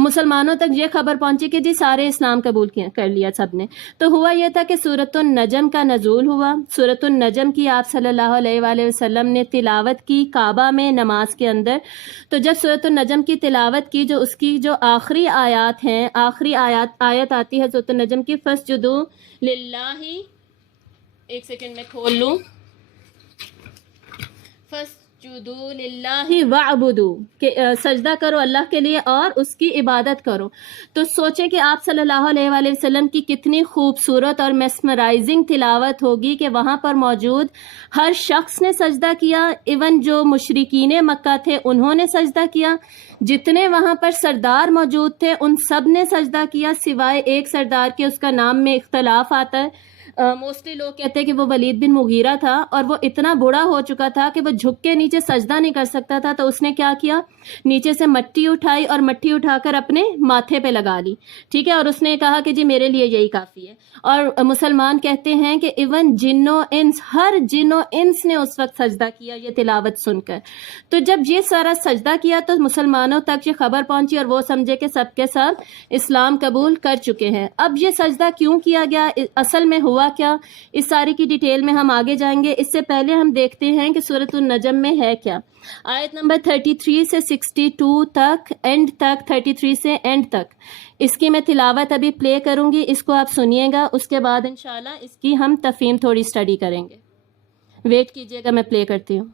مسلمانوں تک یہ خبر پہنچی کہ جی سارے اسلام قبول کر لیا سب نے. تو ہوا یہ تھا کہ سورۃ النجم کا نزول ہوا. سورۃ النجم کی آپ صلی اللہ علیہ وآلہ وسلم نے تلاوت کی کعبہ میں نماز کے اندر. تو جب سورۃ النجم کی تلاوت کی, جو اس کی جو آخری آیات ہیں, آخری آیت آتی ہے سورۃ النجم کی, فَاسْجُدُوا لِلَّهِ, ایک سیکنڈ میں کھول لوں, فَاسْجُدُوا لِلَّهِ وَاعْبُدُوا, کہ سجدہ کرو اللہ کے لیے اور اس کی عبادت کرو. تو سوچیں کہ آپ صلی اللہ علیہ وآلہ وسلم کی کتنی خوبصورت اور میسمرائزنگ تلاوت ہوگی کہ وہاں پر موجود ہر شخص نے سجدہ کیا. ایون جو مشرکین مکہ تھے انہوں نے سجدہ کیا. جتنے وہاں پر سردار موجود تھے ان سب نے سجدہ کیا, سوائے ایک سردار کے, اس کا نام میں اختلاف آتا ہے. موسٹلی لوگ کہتے ہیں کہ وہ ولید بن مغیرہ تھا, اور وہ اتنا بوڑھا ہو چکا تھا کہ وہ جھک کے نیچے سجدہ نہیں کر سکتا تھا. تو اس نے کیا کیا, نیچے سے مٹی اٹھائی اور مٹی اٹھا کر اپنے ماتھے پہ لگا لی. ٹھیک ہے, اور اس نے کہا کہ جی میرے لیے یہی کافی ہے. اور مسلمان کہتے ہیں کہ ایون جنوں انس, ہر جنوں انس نے اس وقت سجدہ کیا یہ تلاوت سن کر. تو جب یہ سارا سجدہ کیا تو مسلمانوں تک یہ خبر پہنچی اور وہ سمجھے کہ سب کے سب اسلام قبول کر چکے ہیں. اب یہ سجدہ کیوں کیا گیا, اصل میں ہوا کیا, اس ساری کی ڈیٹیل میں ہم آگے جائیں گے. اس سے پہلے ہم دیکھتے ہیں کہ سورۃ النجم میں ہے کیا. آیت نمبر 33 سے 62 تک, اینڈ تک, 33 سے اینڈ تک اس کی میں تلاوت ابھی پلے کروں گی, اس کو آپ سنیے گا. اس کے بعد انشاءاللہ اس کی ہم تفہیم تھوڑی سٹڈی کریں گے. ویٹ کیجئے گا, میں پلے کرتی ہوں.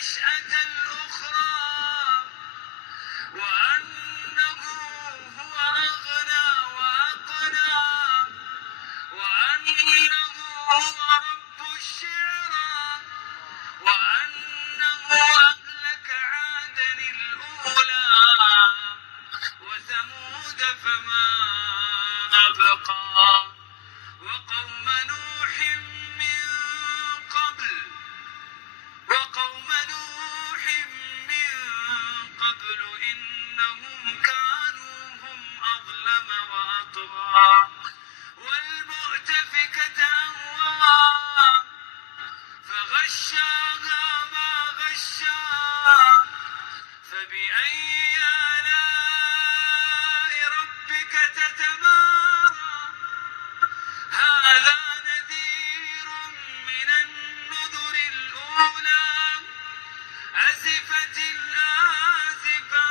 النشأة الأخرى وأنه هو أغنى وأقنى وأنه هو رب الشعرى وأنه أهلك عادا الأولى وثمود فما أبقى وقوم نوح من قبل إنهم كانوا هم أظلم وأطغى والمؤتفكة أهوى فغشاها ما غشا فبأي آلاء ربك تتمارى هذا نذير من النذر الأولى أزفت الآزفة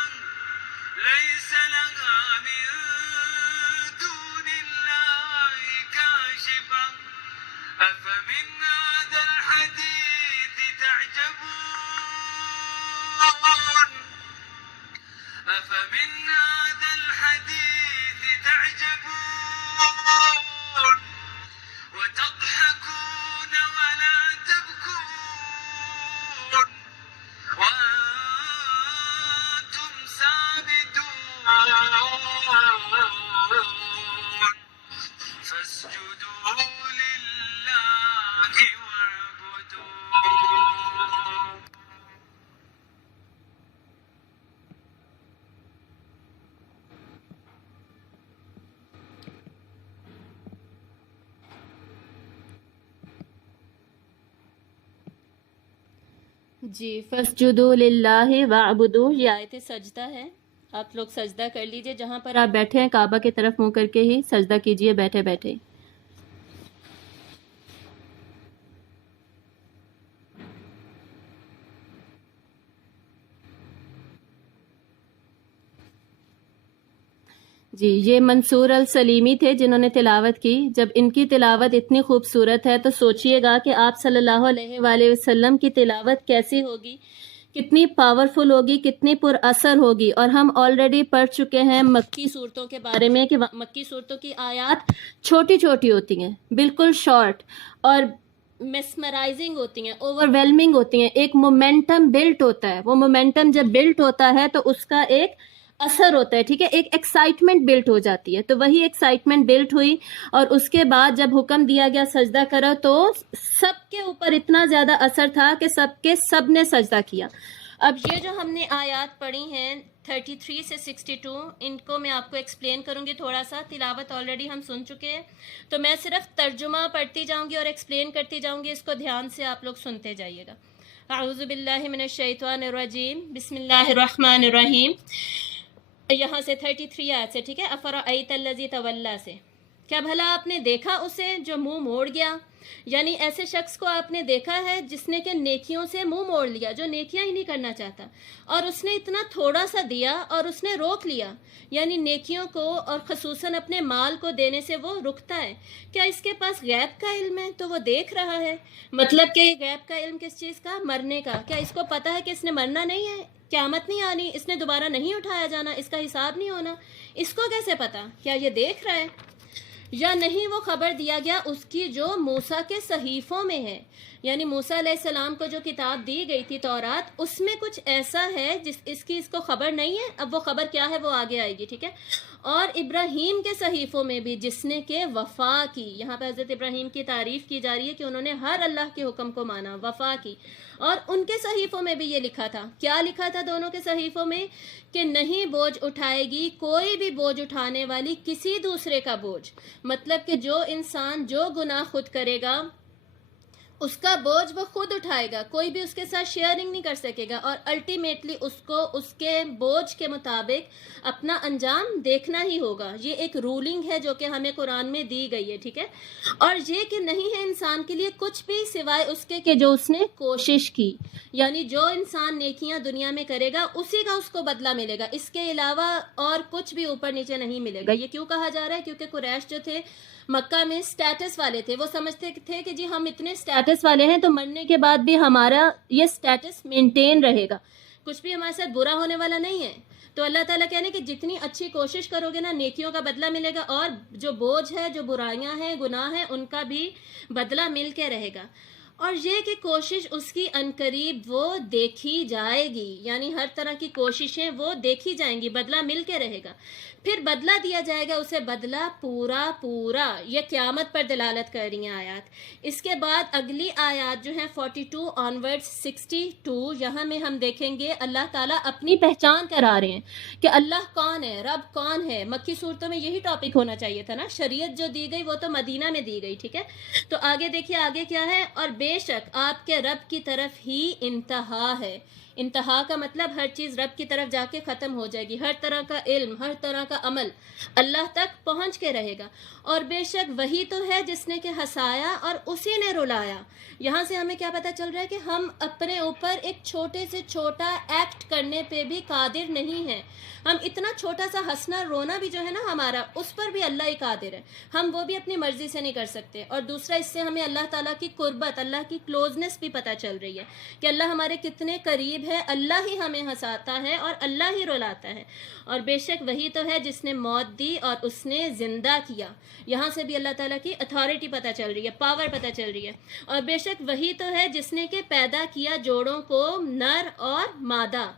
ليس لها من دون الله كاشفة أفمن هذا الحديث تعجبون وتضحكون ولا تبكون وأنتم سامدون فاسجدوا لله واعبدوا. جی فسجدوا للہ وعبدوا، یہ آیت سجدہ ہے. آپ لوگ سجدہ کر لیجئے، جہاں پر آپ بیٹھے ہیں کعبہ کی طرف منہ کر کے ہی سجدہ کیجئے بیٹھے بیٹھے. جی یہ منصور السلیمی تھے جنہوں نے تلاوت کی. جب ان کی تلاوت اتنی خوبصورت ہے تو سوچئے گا کہ آپ صلی اللہ علیہ وآلہ وسلم کی تلاوت کیسی ہوگی، کتنی پاورفل ہوگی، کتنی پر اثر ہوگی. اور ہم آلریڈی پڑھ چکے ہیں مکی صورتوں کے بارے میں کہ مکی صورتوں کی آیات چھوٹی چھوٹی ہوتی ہیں، بالکل شارٹ، اور میسمرائزنگ ہوتی ہیں، اوور ویلمنگ ہوتی ہیں. ایک مومنٹم بلٹ ہوتا ہے، وہ مومنٹم جب بلٹ ہوتا ہے تو اس کا ایک اثر ہوتا ہے، ٹھیک ہے، ایک ایکسائٹمنٹ بلٹ ہو جاتی ہے. تو وہی ایکسائٹمنٹ بلٹ ہوئی، اور اس کے بعد جب حکم دیا گیا سجدہ کرو تو سب کے اوپر اتنا زیادہ اثر تھا کہ سب نے سجدہ کیا. اب یہ جو ہم نے آیات پڑھی ہیں 33 سے 62، ان کو میں آپ کو ایکسپلین کروں گی تھوڑا سا. تلاوت آلریڈی ہم سن چکے ہیں، تو میں صرف ترجمہ پڑھتی جاؤں گی اور ایکسپلین کرتی جاؤں گی. اس کو دھیان سے آپ لوگ سنتے جائیے گا. اعوذ باللہ من الشیطان الرجیم، بسم اللہ الرحمن الرحیم. یہاں سے 33 آیت سے، ٹھیک ہے. افرأیت الذی تولی سے، کیا بھلا آپ نے دیکھا اسے جو منہ موڑ گیا؟ یعنی ایسے شخص کو آپ نے دیکھا ہے جس نے کہ نیکیوں سے منہ موڑ لیا، جو نیکیاں ہی نہیں کرنا چاہتا، اور اس نے اتنا تھوڑا سا دیا اور اس نے روک لیا. یعنی نیکیوں کو اور خصوصاً اپنے مال کو دینے سے وہ رکتا ہے. کیا اس کے پاس غیب کا علم ہے تو وہ دیکھ رہا ہے؟ مطلب کہ غیب کا علم کس چیز کا؟ مرنے کا. کیا اس کو پتا ہے کہ اس نے مرنا نہیں ہے، قیامت نہیں آنی، اس نے دوبارہ نہیں اٹھایا جانا، اس کا حساب نہیں ہونا؟ اس کو کیسے پتا؟ کیا یہ دیکھ رہا ہے یا نہیں؟ وہ خبر دیا گیا اس کی جو موسیٰ کے صحیفوں میں ہے. یعنی موسیٰ علیہ السلام کو جو کتاب دی گئی تھی تورات، اس میں کچھ ایسا ہے اس کو خبر نہیں ہے. اب وہ خبر کیا ہے وہ آگے آئے گی، ٹھیک ہے. اور ابراہیم کے صحیفوں میں بھی، جس نے کہ وفا کی. یہاں پہ حضرت ابراہیم کی تعریف کی جا رہی ہے کہ انہوں نے ہر اللہ کے حکم کو مانا، وفا کی. اور ان کے صحیفوں میں بھی یہ لکھا تھا. کیا لکھا تھا دونوں کے صحیفوں میں؟ کہ نہیں بوجھ اٹھائے گی کوئی بھی بوجھ اٹھانے والی کسی دوسرے کا بوجھ. مطلب کہ جو انسان جو گناہ خود کرے گا اس کا بوجھ وہ خود اٹھائے گا، کوئی بھی اس کے ساتھ شیئرنگ نہیں کر سکے گا، اور الٹیمیٹلی اس کو اس کے بوجھ کے مطابق اپنا انجام دیکھنا ہی ہوگا. یہ ایک رولنگ ہے جو کہ ہمیں قرآن میں دی گئی ہے، ٹھیک ہے. اور یہ کہ نہیں ہے انسان کے لیے کچھ بھی سوائے اس کے کہ جو اس نے کوشش کی، یعنی جو انسان نیکیاں دنیا میں کرے گا اسی کا اس کو بدلہ ملے گا، اس کے علاوہ اور کچھ بھی اوپر نیچے نہیں ملے گا۔ یہ کیوں کہا جا رہا ہے؟ کیونکہ قریش جو تھے مکہ میں سٹیٹس والے تھے، وہ سمجھتے تھے کہ جی ہم اتنے سٹیٹس والے ہیں تو مرنے کے بعد بھی ہمارا یہ سٹیٹس مینٹین رہے گا، کچھ بھی ہمارے ساتھ برا ہونے والا نہیں ہے۔ تو اللہ تعالیٰ کہنے کہ جتنی اچھی کوشش کرو گے نا نیکیوں کا بدلہ ملے گا، اور جو بوجھ ہے، جو برائیاں ہیں، گناہ ہیں، ان کا بھی بدلہ مل کے رہے گا۔ اور یہ کہ کوشش اس کی عنقریب وہ دیکھی جائے گی، یعنی ہر طرح کی کوششیں وہ دیکھی جائیں گی، بدلہ مل کے رہے گا، پھر بدلہ دیا جائے گا اسے، بدلہ پورا پورا۔ یہ قیامت پر دلالت کر رہی ہیں آیات۔ اس کے بعد اگلی آیات جو ہیں 42 آنورڈ 62، یہاں میں ہم دیکھیں گے اللہ تعالیٰ اپنی پہچان کرا رہے ہیں کہ اللہ کون ہے، رب کون ہے۔ مکی صورتوں میں یہی ٹاپک ہونا چاہیے تھا نا، شریعت جو دی گئی وہ تو مدینہ میں دی گئی، ٹھیک ہے۔ تو آگے دیکھیے آگے کیا ہے، اور بے شک آپ کے رب کی طرف ہی انتہا ہے۔ انتہا کا مطلب ہر چیز رب کی طرف جا کے ختم ہو جائے گی، ہر طرح کا علم، ہر طرح کا عمل اللہ تک پہنچ کے رہے گا۔ اور بے شک وہی تو ہے جس نے کہ ہنسایا اور اسی نے رلایا۔ یہاں سے ہمیں کیا پتہ چل رہا ہے کہ ہم اپنے اوپر ایک چھوٹے سے چھوٹا ایکٹ کرنے پہ بھی قادر نہیں ہیں۔ ہم اتنا چھوٹا سا ہنسنا رونا بھی جو ہے نا ہمارا، اس پر بھی اللہ ہی قادر ہے، ہم وہ بھی اپنی مرضی سے نہیں کر سکتے۔ اور دوسرا اس سے ہمیں اللہ تعالیٰ کی قربت، اللہ کی کلوزنس بھی پتہ چل رہی ہے کہ اللہ ہمارے کتنے قریب ہے، اللہ ہی ہمیں ہنساتا ہے اور اللہ ہی رلاتا ہے۔ اور بے شک وہی تو ہے جس نے موت دی اور اس نے زندہ کیا، یہاں سے بھی اللہ تعالیٰ کی اتھارٹی پتہ چل رہی ہے، پاور پتہ چل رہی ہے۔ اور بے شک وہی تو ہے جس نے کہ پیدا کیا جوڑوں کو نر اور مادہ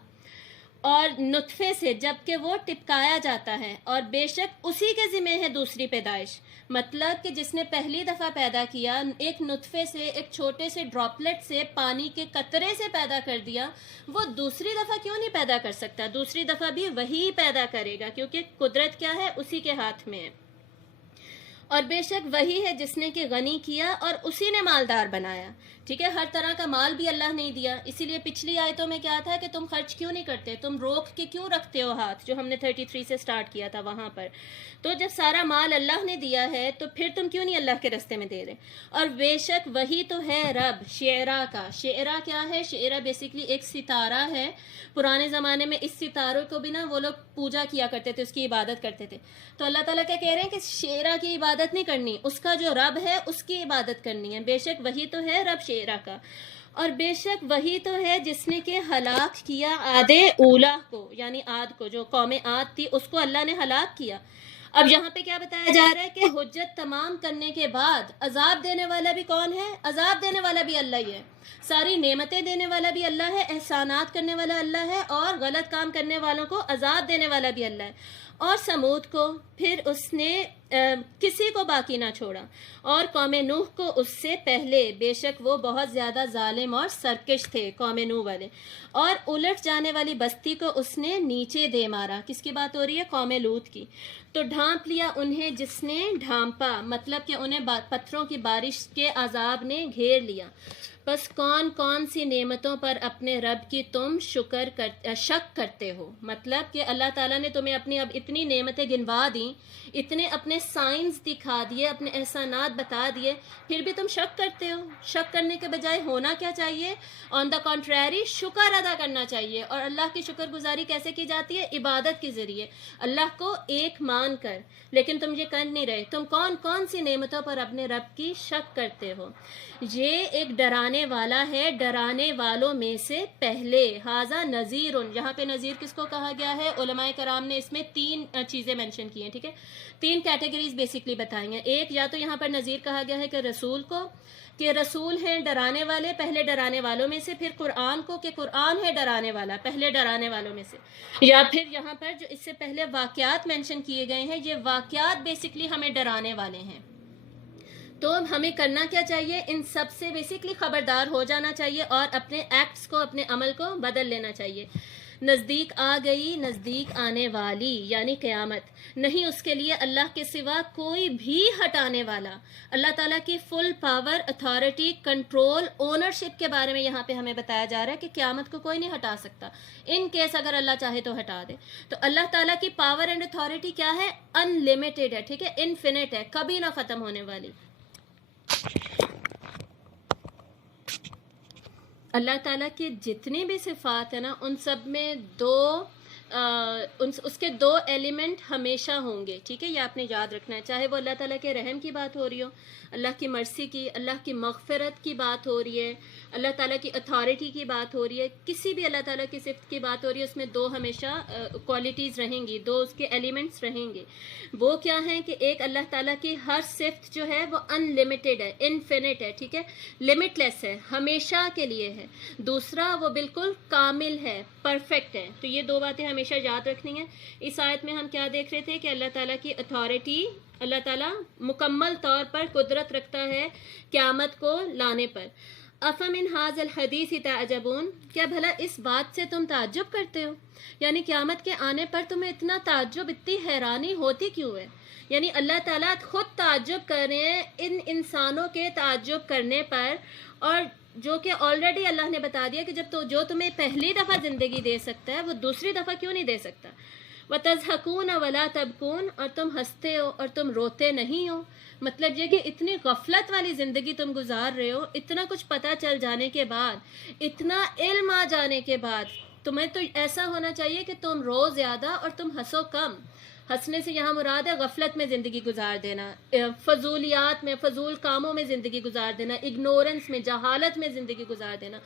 اور نطفے سے جبکہ وہ ٹپکایا جاتا ہے، اور بے شک اسی کے ذمہ ہے دوسری پیدائش۔ مطلب کہ جس نے پہلی دفعہ پیدا کیا، ایک نطفے سے، ایک چھوٹے سے ڈراپلٹ سے، پانی کے قطرے سے پیدا کر دیا، وہ دوسری دفعہ کیوں نہیں پیدا کر سکتا؟ دوسری دفعہ بھی وہی پیدا کرے گا، کیونکہ قدرت کیا ہے، اسی کے ہاتھ میں ہے۔ اور بے شک وہی ہے جس نے کہ غنی کیا اور اسی نے مالدار بنایا، ٹھیک ہے۔ ہر طرح کا مال بھی اللہ نے دیا، اسی لیے پچھلی آیتوں میں کیا تھا کہ تم خرچ کیوں نہیں کرتے، تم روک کے کیوں رکھتے ہو ہاتھ، جو ہم نے 33 سے سٹارٹ کیا تھا وہاں پر۔ تو جب سارا مال اللہ نے دیا ہے تو پھر تم کیوں نہیں اللہ کے رستے میں دے رہے؟ اور بے شک وہی تو ہے رب شعرا کا۔ شعرا کیا ہے؟ شعرا بیسیکلی ایک ستارہ ہے۔ پرانے زمانے میں اس ستاروں کو بھی نا وہ لوگ پوجا کیا کرتے تھے، اس کی عبادت کرتے تھے۔ تو اللہ تعالیٰ کیا کہہ رہے ہیں کہ شعرا کی عبادت نہیں کرنی، اس کا جو رب ہے اس کی عبادت کرنی ہے۔ بے شک وہی تو ہے رب شعرا کا۔ اور بے شک وہی تو ہے جس نے کہ ہلاک کیا عاد اولا کو، یعنی عاد کو، جو قوم عاد تھی اس کو اللہ نے ہلاک کیا۔ اب یہاں پہ کیا بتایا جا رہا ہے کہ حجت تمام کرنے کے بعد عذاب دینے والا بھی کون ہے؟ عذاب دینے والا بھی اللہ ہی ہے۔ ساری نعمتیں دینے والا بھی اللہ ہے، احسانات کرنے والا اللہ ہے، اور غلط کام کرنے والوں کو عذاب دینے والا بھی اللہ ہے۔ اور سمود کو پھر اس نے کسی کو باقی نہ چھوڑا، اور قوم نوح کو اس سے پہلے، بے شک وہ بہت زیادہ ظالم اور سرکش تھے قوم نوح والے۔ اور الٹ جانے والی بستی کو اس نے نیچے دے مارا۔ کس کی بات ہو رہی ہے؟ قوم لوط کی۔ تو ڈھانپ لیا انہیں جس نے ڈھانپا، مطلب کہ انہیں پتھروں کی بارش کے عذاب نے گھیر لیا۔ بس کون کون سی نعمتوں پر اپنے رب کی تم شک کرتے ہو؟ مطلب کہ اللہ تعالیٰ نے تمہیں اپنی اب اتنی نعمتیں گنوا دیں، اتنے اپنے سائنس دکھا دیے، اپنے احسانات بتا دیے، پھر بھی تم شک کرتے ہو۔ شک کرنے کے بجائے ہونا کیا چاہیے؟ آن دا کنٹریری شکر ادا کرنا چاہیے۔ اور اللہ کی شکر گزاری کیسے کی جاتی ہے؟ عبادت کے ذریعے، اللہ کو ایک مان کر۔ لیکن تم یہ کر نہیں رہے، تم کون کون سی نعمتوں پر اپنے رب کی شک کرتے ہو۔ یہ ایک ڈرانے والا ہے ڈرانے والوں میں سے پہلے۔ ھذا نذیر، یہاں پہ نذیر کس کو کہا گیا ہے؟ علماء کرام نے اس میں 3 چیزیں مینشن کی ہیں، ٹھیک ہے۔ 3 کیٹیگریز بیسکلی بتائی ہیں۔ ایک، یا تو یہاں پر نذیر کہا گیا ہے کہ رسول کو، کہ رسول ہیں ڈرانے والے پہلے ڈرانے والوں میں سے، پھر قرآن کو کہ قرآن ہے ڈرانے والا پہلے ڈرانے والوں میں سے، یا پھر یہاں پر جو اس سے پہلے واقعات مینشن کیے گئے ہیں، یہ واقعات بیسکلی ہمیں ڈرانے والے ہیں۔ تو ہمیں کرنا کیا چاہیے؟ ان سب سے بیسکلی خبردار ہو جانا چاہیے اور اپنے ایکٹس کو، اپنے عمل کو بدل لینا چاہیے۔ نزدیک آ گئی، نزدیک آنے والی، یعنی قیامت، نہیں اس کے لیے اللہ کے سوا کوئی بھی ہٹانے والا۔ اللہ تعالیٰ کی full power, authority, control, ownership کے بارے میں یہاں پہ ہمیں بتایا جا رہا ہے کہ قیامت کو کوئی نہیں ہٹا سکتا، ان کیس اگر اللہ چاہے تو ہٹا دے۔ تو اللہ تعالیٰ کی پاور اینڈ اتھارٹی کیا ہے؟ ان لمیٹڈ ہے، ٹھیک ہے، انفینٹ ہے، کبھی نہ ختم ہونے والی۔ اللہ تعالیٰ کے جتنی بھی صفات ہیں نا ان سب میں اس کے دو ایلیمنٹ ہمیشہ ہوں گے، ٹھیک ہے، یہ آپ نے یاد رکھنا ہے، چاہے وہ اللہ تعالیٰ کے رحم کی بات ہو رہی ہو، اللہ کی مرسی کی، اللہ کی مغفرت کی بات ہو رہی ہے، اللہ تعالیٰ کی اتھارٹی کی بات ہو رہی ہے، کسی بھی اللہ تعالیٰ کی صفت کی بات ہو رہی ہے، اس میں دو ہمیشہ کوالٹیز رہیں گی، دو اس کے ایلیمنٹس رہیں گے۔ وہ کیا ہیں کہ ایک اللہ تعالیٰ کی ہر صفت جو ہے وہ ان لمیٹڈ ہے، انفینٹ ہے، ٹھیک ہے، لمٹ لیس ہے، ہمیشہ کے لیے ہے۔ دوسرا وہ بالکل کامل ہے، پرفیکٹ ہے۔ تو یہ دو باتیں ہمیشہ یاد رکھنی ہیں۔ اس آیت میں ہم کیا دیکھ رہے تھے کہ اللہ تعالیٰ کی اتھارٹی، اللہ تعالیٰ مکمل طور پر قدرت رکھتا ہے قیامت کو لانے پر۔ افمن ھذا الحدیث تعجبون، کیا بھلا اس بات سے تم تعجب کرتے ہو؟ یعنی قیامت کے آنے پر تمہیں اتنا تعجب، اتنی حیرانی ہوتی کیوں ہے؟ یعنی اللہ تعالیٰ خود تعجب کر رہے ہیں ان انسانوں کے تعجب کرنے پر، اور جو کہ آلریڈی اللہ نے بتا دیا کہ جو تمہیں پہلی دفعہ زندگی دے سکتا ہے وہ دوسری دفعہ کیوں نہیں دے سکتا۔ وَتَضْحَكُونَ وَلَا تَبْكُونَ، اور تم ہنستے ہو اور تم روتے نہیں ہو۔ مطلب یہ کہ اتنی غفلت والی زندگی تم گزار رہے ہو، اتنا کچھ پتہ چل جانے کے بعد، اتنا علم آ جانے کے بعد، تمہیں تو ایسا ہونا چاہیے کہ تم رو زیادہ اور تم ہنسو کم۔ ہنسنے سے یہاں مراد ہے غفلت میں زندگی گزار دینا، فضولیات میں، فضول کاموں میں زندگی گزار دینا، اگنورنس میں، جہالت میں زندگی گزار دینا،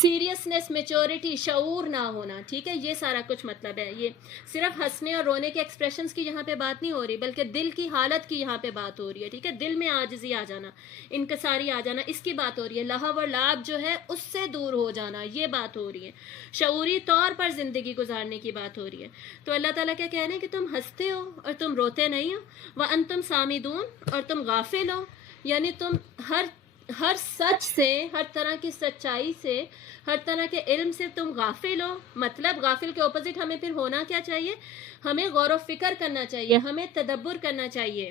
سیریسنس، میچورٹی، شعور نہ ہونا، ٹھیک ہے، یہ سارا کچھ مطلب ہے۔ یہ صرف ہنسنے اور رونے کے ایکسپریشنز کی یہاں پہ بات نہیں ہو رہی، بلکہ دل کی حالت کی یہاں پہ بات ہو رہی ہے، ٹھیک ہے، دل میں عاجزی آ جانا، انکساری آ جانا، اس کی بات ہو رہی ہے، لہو اور لعب جو ہے اس سے دور ہو جانا، یہ بات ہو رہی ہے، شعوری طور پر زندگی گزارنے کی بات ہو رہی ہے۔ تو اللہ تعالیٰ کیا کہہ رہے ہیں کہ تم ہنستے ہو اور تم روتے نہیں ہو، وَأَنْتُمْ سَامِدُونَ، اور تم غافل ہو، یعنی تم ہر سچ سے، ہر طرح کی سچائی سے، ہر طرح کے علم سے تم غافل ہو۔ مطلب غافل کے اپوزٹ ہمیں پھر ہونا کیا چاہیے؟ ہمیں غور و فکر کرنا چاہیے، ہمیں تدبر کرنا چاہیے۔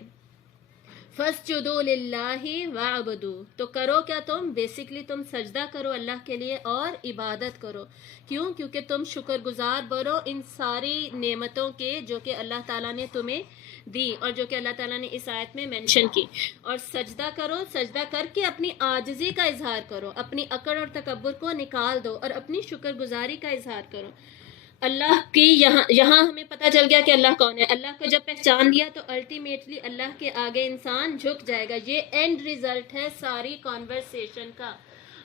فَاسْجُدُوا لِلَّهِ وَاعْبُدُوا، تو کرو کیا تم؟ بیسکلی تم سجدہ کرو اللہ کے لیے اور عبادت کرو۔ کیوں؟ کیونکہ تم شکر گزار بنو ان ساری نعمتوں کے جو کہ اللہ تعالیٰ نے تمہیں دی اور جو کہ اللہ تعالیٰ نے اس آیت میں مینشن کی۔ اور سجدہ کرو، سجدہ کر کے اپنی عاجزی کا اظہار کرو، اپنی اکڑ اور تکبر کو نکال دو اور اپنی شکر گزاری کا اظہار کرو۔ اللہ کی یہاں ہمیں پتہ چل گیا کہ اللہ کون ہے۔ اللہ کو جب پہچان لیا تو الٹیمیٹلی اللہ کے آگے انسان جھک جائے گا۔ یہ اینڈ ریزلٹ ہے ساری کانورسیشن کا۔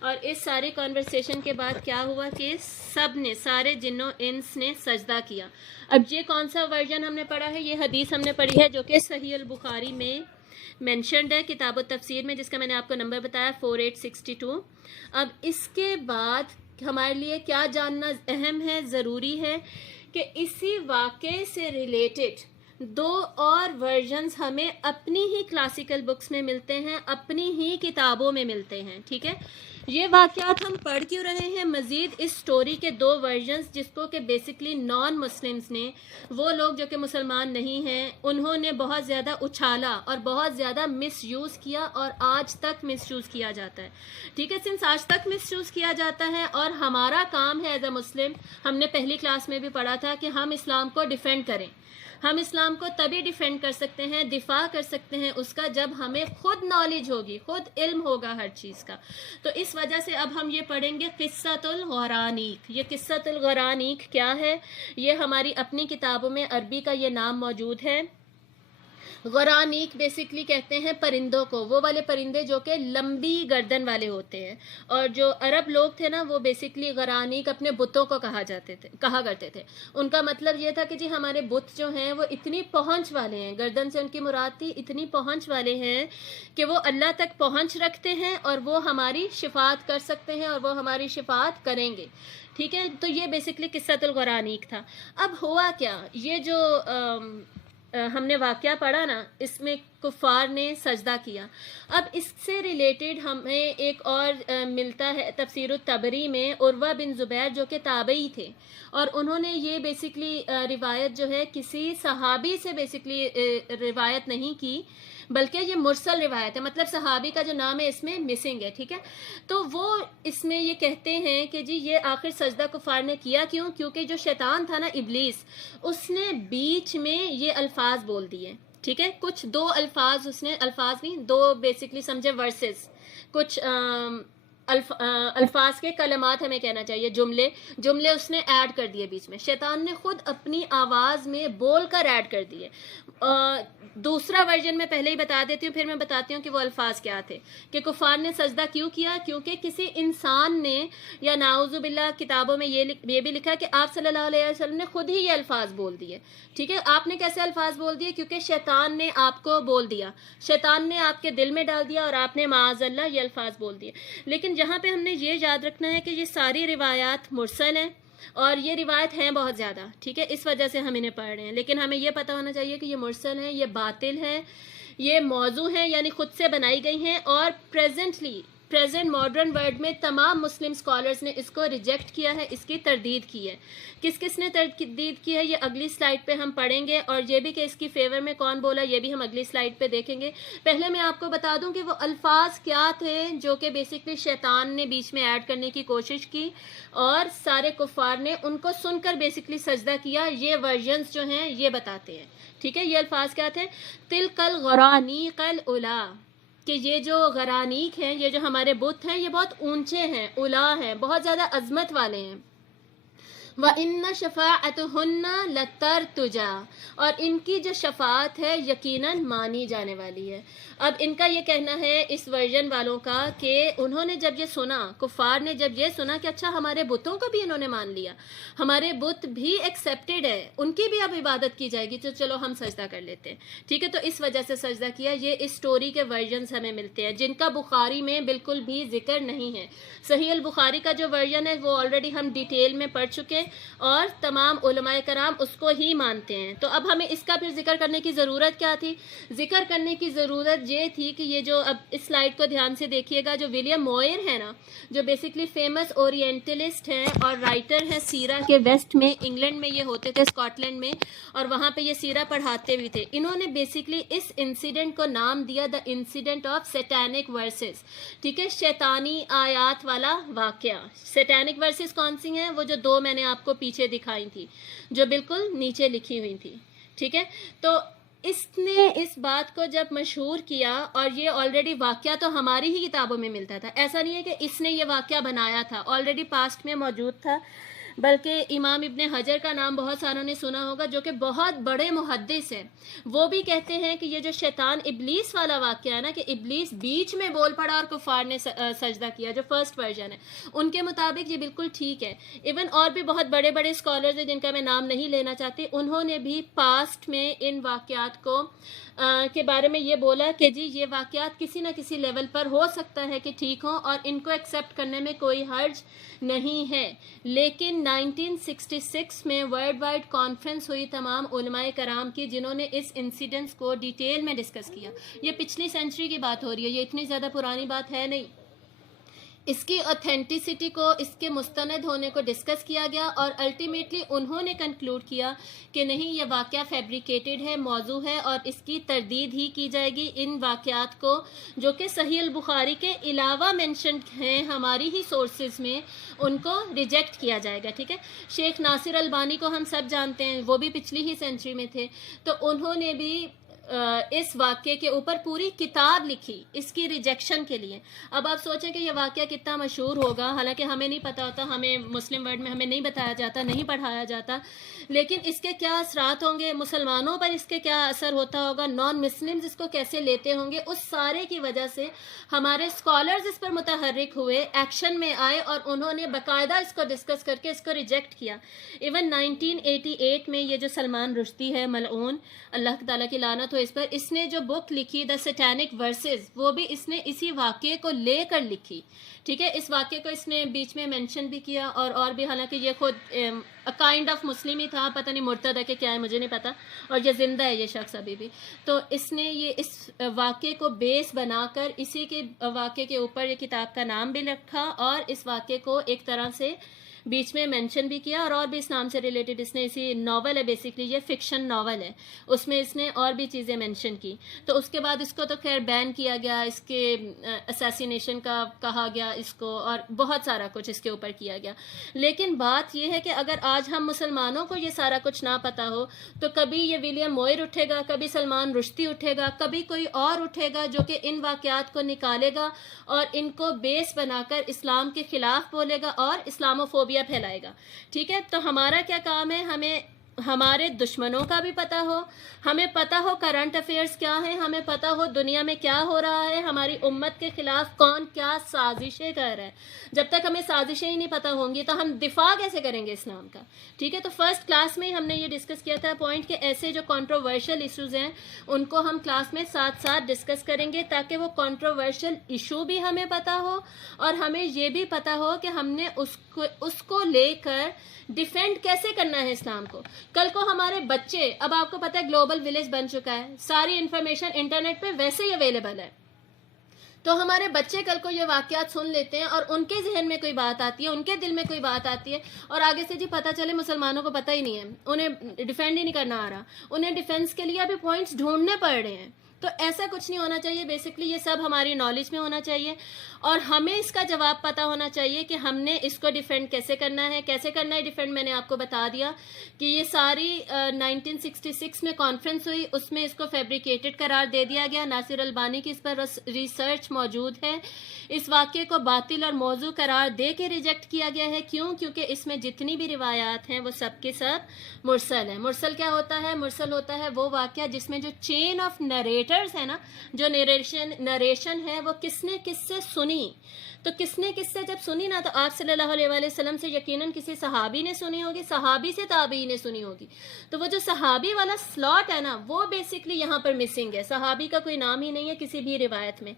اور اس ساری کانورسیشن کے بعد کیا ہوا کہ سب نے، سارے جنوں انس نے سجدہ کیا۔ اب یہ کون سا ورژن ہم نے پڑھا ہے؟ یہ حدیث ہم نے پڑھی ہے جو کہ صحیح البخاری میں مینشنڈ ہے، کتاب التفسیر میں، جس کا میں نے آپ کو نمبر بتایا 4862۔ اب اس کے بعد ہمارے لیے کیا جاننا اہم ہے، ضروری ہے کہ اسی واقعے سے ریلیٹڈ دو اور ورژنز ہمیں اپنی ہی کلاسیکل بکس میں ملتے ہیں، اپنی ہی کتابوں میں ملتے ہیں، ٹھیک ہے۔ یہ واقعات ہم پڑھ کیوں رہے ہیں؟ مزید اس سٹوری کے دو ورژنز جس کو کہ بیسکلی نان مسلمز نے، وہ لوگ جو کہ مسلمان نہیں ہیں، انہوں نے بہت زیادہ اچھالا اور بہت زیادہ مس یوز کیا، اور آج تک مس یوز کیا جاتا ہے، ٹھیک ہے، سنس آج تک مس یوز کیا جاتا ہے، اور ہمارا کام ہے ایز اے مسلم، ہم نے پہلی کلاس میں بھی پڑھا تھا کہ ہم اسلام کو ڈیفینڈ کریں۔ ہم اسلام کو تبھی ڈیفینڈ کر سکتے ہیں، دفاع کر سکتے ہیں اس کا، جب ہمیں خود نالج ہوگی، خود علم ہوگا ہر چیز کا۔ تو اس وجہ سے اب ہم یہ پڑھیں گے قصۃ الغرانیق۔ یہ قصۃ الغرانیق کیا ہے؟ یہ ہماری اپنی کتابوں میں عربی کا یہ نام موجود ہے۔ غرانیق بیسکلی کہتے ہیں پرندوں کو، وہ والے پرندے جو کہ لمبی گردن والے ہوتے ہیں، اور جو عرب لوگ تھے نا وہ بیسکلی غرانیق اپنے بتوں کو کہا کرتے تھے۔ ان کا مطلب یہ تھا کہ جی ہمارے بت جو ہیں وہ اتنی پہنچ والے ہیں، گردن سے ان کی مراد تھی، اتنی پہنچ والے ہیں کہ وہ اللہ تک پہنچ رکھتے ہیں اور وہ ہماری شفاعت کر سکتے ہیں اور وہ ہماری شفاعت کریں گے، ٹھیک ہے۔ تو یہ بیسکلی قصۃ الغرانیق تھا۔ اب ہوا کیا، یہ جو ہم نے واقعہ پڑھا نا، اس میں کفار نے سجدہ کیا۔ اب اس سے ریلیٹڈ ہمیں ایک اور ملتا ہے تفسیر الطبری میں، عروہ بن زبیر جو کہ تابعی تھے، اور انہوں نے یہ بیسکلی روایت جو ہے کسی صحابی سے بیسکلی روایت نہیں کی، بلکہ یہ مرسل روایت ہے، مطلب صحابی کا جو نام ہے اس میں مسنگ ہے، ٹھیک ہے۔ تو وہ اس میں یہ کہتے ہیں کہ جی یہ آخر سجدہ کفار نے کیا کیوں؟ کیونکہ جو شیطان تھا نا، ابلیس، اس نے بیچ میں یہ الفاظ بول دیے، ٹھیک ہے، کچھ دو الفاظ، اس نے الفاظ نہیں، دو بیسکلی سمجھے ورسز، کچھ الفاظ کے کلمات ہمیں کہنا چاہیے، جملے اس نے ایڈ کر دیے بیچ میں، شیطان نے خود اپنی آواز میں بول کر ایڈ کر دیے۔ دوسرا ورژن میں پہلے ہی بتا دیتی ہوں، پھر میں بتاتی ہوں کہ وہ الفاظ کیا تھے، کہ کفار نے سجدہ کیوں کیا؟ کیونکہ کسی انسان نے، یا نعوذ باللہ کتابوں میں یہ بھی لکھا کہ آپ صلی اللہ علیہ وسلم نے خود ہی یہ الفاظ بول دیے۔ ٹھیک ہے، آپ نے کیسے الفاظ بول دیے؟ کیونکہ شیطان نے آپ کو بول دیا، شیطان نے آپ کے دل میں ڈال دیا اور آپ نے معاذ اللہ یہ الفاظ بول دیے۔ لیکن جہاں پہ ہم نے یہ یاد رکھنا ہے کہ یہ ساری روایات مرسل ہیں، اور یہ روایت ہیں بہت زیادہ، ٹھیک ہے، اس وجہ سے ہم انہیں پڑھ رہے ہیں، لیکن ہمیں یہ پتہ ہونا چاہیے کہ یہ مرسل ہیں، یہ باطل ہیں، یہ موضوع ہیں، یعنی خود سے بنائی گئی ہیں، اور پریزنٹ ماڈرن ورلڈ میں تمام مسلم اسکالرز نے اس کو ریجیکٹ کیا ہے، اس کی تردید کی ہے۔ کس نے تردید کی ہے یہ اگلی سلائیڈ پہ ہم پڑھیں گے، اور یہ بھی کہ اس کی فیور میں کون بولا یہ بھی ہم اگلی سلائیڈ پہ دیکھیں گے۔ پہلے میں آپ کو بتا دوں کہ وہ الفاظ کیا تھے جو کہ بیسکلی شیطان نے بیچ میں ایڈ کرنے کی کوشش کی، اور سارے کفار نے ان کو سن کر بیسکلی سجدہ کیا۔ یہ ورژنز جو ہیں یہ بتاتے ہیں، ٹھیک ہے۔ یہ الفاظ کیا تھے؟ تلک الغرانیق الاولا، کہ یہ جو غرانیق ہیں، یہ جو ہمارے بت ہیں، یہ بہت اونچے ہیں، اولا ہیں، بہت زیادہ عظمت والے ہیں۔ وَإِنَّ شَفَاعَتُهُنَّ لَتَرْتُجَى، اور ان کی جو شفاعت ہے یقیناً مانی جانے والی ہے۔ اب ان کا یہ کہنا ہے اس ورژن والوں کا کہ انہوں نے جب یہ سنا، کفار نے جب یہ سنا کہ اچھا ہمارے بتوں کو بھی انہوں نے مان لیا، ہمارے بت بھی ایکسیپٹیڈ ہے، ان کی بھی اب عبادت کی جائے گی، تو چلو ہم سجدہ کر لیتے ہیں، ٹھیک ہے، تو اس وجہ سے سجدہ کیا۔ یہ اس سٹوری کے ورژنز ہمیں ملتے ہیں جن کا بخاری میں بالکل بھی ذکر نہیں ہے۔ صحیح البخاری کا جو ورژن ہے وہ آلریڈی ہم ڈیٹیل میں پڑھ چکے، اور تمام علماء کرام اس کو ہی مانتے ہیں۔ تو اب ہمیں اس کا پھر ذکر کرنے کی ضرورت کیا تھی؟ ذکر کرنے کی ضرورت یہ تھی کہ یہ جو، اب اس سلائیڈ کو دھیان سے دیکھیے گا، جو ولیم موئر ہے نا، جو بیسکلی فیمس اورینٹلسٹ ہیں اور رائٹر ہیں سیرہ کے، ویسٹ میں انگلینڈ میں یہ ہوتے تھے، اسکاٹ لینڈ میں، اور وہاں پہ یہ سیرہ پڑھاتے بھی تھے۔ انہوں نے بیسکلی اس انسیڈنٹ کو نام دیا the incident of satanic verses, ٹھیک ہے، شیطانی آیات والا واقعہ۔ سیٹینک ورسز کون سی ہیں؟ وہ جو دو میں نے آپ کو پیچھے دکھائی تھی، جو بالکل نیچے لکھی ہوئی تھی، ٹھیک ہے۔ تو اس نے اس بات کو جب مشہور کیا، اور یہ آلریڈی واقعہ تو ہماری ہی کتابوں میں ملتا تھا، ایسا نہیں ہے کہ اس نے یہ واقعہ بنایا تھا، آلریڈی پاسٹ میں موجود تھا، بلکہ امام ابن حجر کا نام بہت ساروں نے سنا ہوگا، جو کہ بہت بڑے محدث ہیں۔ وہ بھی کہتے ہیں کہ یہ جو شیطان ابلیس والا واقعہ ہے نا، کہ ابلیس بیچ میں بول پڑا اور کفار نے سجدہ کیا، جو فرسٹ ورژن ہے، ان کے مطابق یہ بالکل ٹھیک ہے۔ ایون اور بھی بہت بڑے بڑے اسکالرز ہیں جن کا میں نام نہیں لینا چاہتی، انہوں نے بھی پاسٹ میں ان واقعات کو کے بارے میں یہ بولا کہ جی یہ واقعات کسی نہ کسی لیول پر ہو سکتا ہے کہ ٹھیک ہوں، اور ان کو ایکسیپٹ کرنے میں کوئی حرج نہیں ہے۔ لیکن 1966 میں ورلڈ وائڈ کانفرنس ہوئی تمام علماء کرام کی، جنہوں نے اس انسیڈنٹس کو ڈیٹیل میں ڈسکس کیا۔ یہ پچھلی سینچری کی بات ہو رہی ہے، یہ اتنی زیادہ پرانی بات ہے نہیں۔ اس کی اوتھینٹسٹی کو، اس کے مستند ہونے کو ڈسکس کیا گیا، اور الٹیمیٹلی انہوں نے کنکلوڈ کیا کہ نہیں، یہ واقعہ فیبریکیٹڈ ہے، موضوع ہے، اور اس کی تردید ہی کی جائے گی۔ ان واقعات کو جو کہ صحیح البخاری کے علاوہ مینشنڈ ہیں ہماری ہی سورسز میں، ان کو ریجیکٹ کیا جائے گا، ٹھیک ہے۔ شیخ ناصر البانی کو ہم سب جانتے ہیں، وہ بھی پچھلی ہی سینچری میں تھے، تو انہوں نے بھی اس واقعے کے اوپر پوری کتاب لکھی اس کی ریجیکشن کے لیے۔ اب آپ سوچیں کہ یہ واقعہ کتنا مشہور ہوگا، حالانکہ ہمیں نہیں پتا ہوتا، ہمیں مسلم ورلڈ میں ہمیں نہیں بتایا جاتا، نہیں پڑھایا جاتا، لیکن اس کے کیا اثرات ہوں گے، مسلمانوں پر اس کے کیا اثر ہوتا ہوگا، نان مسلمز اس کو کیسے لیتے ہوں گے، اس سارے کی وجہ سے ہمارے اسکالرز اس پر متحرک ہوئے، ایکشن میں آئے، اور انہوں نے باقاعدہ اس کو ڈسکس کر کے اس کو ریجیکٹ کیا۔ ایون 1988 میں یہ جو سلمان رشدی ہے ملعون، اللہ تعالیٰ کی لعنت ہو اس پر، اس نے جو بک لکھی دا سیٹینک ورسز، وہ بھی اس نے اسی واقعے کو لے کر لکھی، ٹھیک ہے۔ اس واقعے کو اس نے بیچ میں مینشن بھی کیا، اور بھی، حالانکہ یہ خود کائنڈ آف مسلم ہی تھا، پتہ نہیں مرتد ہے کہ کیا ہے مجھے نہیں پتا، اور یہ زندہ ہے یہ شخص ابھی بھی۔ تو اس نے یہ اس واقعے کو بیس بنا کر اسی کے واقعے کے اوپر یہ کتاب کا نام بھی رکھا، اور اس واقعے کو ایک طرح سے بیچ میں مینشن بھی کیا، اور بھی اس نام سے ریلیٹڈ اس نے اسی ناول ہے، بیسکلی یہ فکشن ناول ہے، اس میں اس نے اور بھی چیزیں مینشن کی. تو اس کے بعد اس کو تو خیر بین کیا گیا، اس کے اسیسینیشن کا کہا گیا اس کو، اور بہت سارا کچھ اس کے اوپر کیا گیا. لیکن بات یہ ہے کہ اگر آج ہم مسلمانوں کو یہ سارا کچھ نہ پتا ہو تو کبھی یہ ولیم موئر اٹھے گا، کبھی سلمان رشدی اٹھے گا، کبھی کوئی اور اٹھے گا جو کہ ان واقعات کو نکالے گا اور ان کو بیس بنا کر اسلام کے خلاف بولے گا اور اسلاموفوبیا پھیلائے گا. ٹھیک ہے، تو ہمارا کیا کام ہے؟ ہمیں ہمارے دشمنوں کا بھی پتہ ہو، ہمیں پتہ ہو کرنٹ افیئرس کیا ہیں، ہمیں پتہ ہو دنیا میں کیا ہو رہا ہے، ہماری امت کے خلاف کون کیا سازشیں کر رہا ہے. جب تک ہمیں سازشیں ہی نہیں پتہ ہوں گی تو ہم دفاع کیسے کریں گے اسلام کا؟ ٹھیک ہے، تو فرسٹ کلاس میں ہم نے یہ ڈسکس کیا تھا پوائنٹ کہ ایسے جو کنٹروورشل ایشوز ہیں ان کو ہم کلاس میں ساتھ ساتھ ڈسکس کریں گے تاکہ وہ کنٹروورشل ایشو بھی ہمیں پتہ ہو اور ہمیں یہ بھی پتہ ہو کہ ہم نے اس کو لے کر ڈیفینڈ کیسے کرنا ہے اسلام کو. کل کو ہمارے بچے، اب آپ کو پتہ ہے گلوبل ولیج بن چکا ہے، ساری انفارمیشن انٹرنیٹ پہ ویسے ہی اویلیبل ہے، تو ہمارے بچے کل کو یہ واقعات سن لیتے ہیں اور ان کے ذہن میں کوئی بات آتی ہے، ان کے دل میں کوئی بات آتی ہے، اور آگے سے جی پتہ چلے مسلمانوں کو پتہ ہی نہیں ہے، انہیں ڈیفینڈ ہی نہیں کرنا آ رہا، انہیں ڈیفینس کے لیے ابھی پوائنٹس ڈھونڈنے پڑ رہے ہیں. تو ایسا کچھ نہیں ہونا چاہیے. بیسکلی یہ سب ہماری نالج میں ہونا چاہیے اور ہمیں اس کا جواب پتہ ہونا چاہیے کہ ہم نے اس کو ڈیفینڈ کیسے کرنا ہے. کیسے کرنا ہے ڈیفینڈ میں نے آپ کو بتا دیا کہ یہ ساری 1966 میں کانفرنس ہوئی، اس میں اس کو فیبریکیٹڈ قرار دے دیا گیا. ناصر البانی کی اس پر ریسرچ موجود ہے. اس واقعے کو باطل اور موضوع قرار دے کے ریجیکٹ کیا گیا ہے. کیوں؟ کیونکہ اس میں جتنی بھی روایات ہیں وہ سب کے سب مرسل ہیں. مرسل کیا ہوتا ہے؟ مرسل ہوتا ہے وہ واقعہ جس میں جو چین آف نریٹرز ہے نا، جو نریشن ہے وہ کس نے کس سے سنی. تو کس نے کس سے جب سنی نا، تو آپ صلی اللہ علیہ وآلہ وسلم سے یقیناً کسی صحابی نے سنی ہوگی، صحابی سے تابعی نے سنی ہوگی. تو وہ جو صحابی والا سلاٹ ہے نا وہ بیسکلی یہاں پر مسنگ ہے. صحابی کا کوئی نام ہی نہیں ہے کسی بھی روایت میں.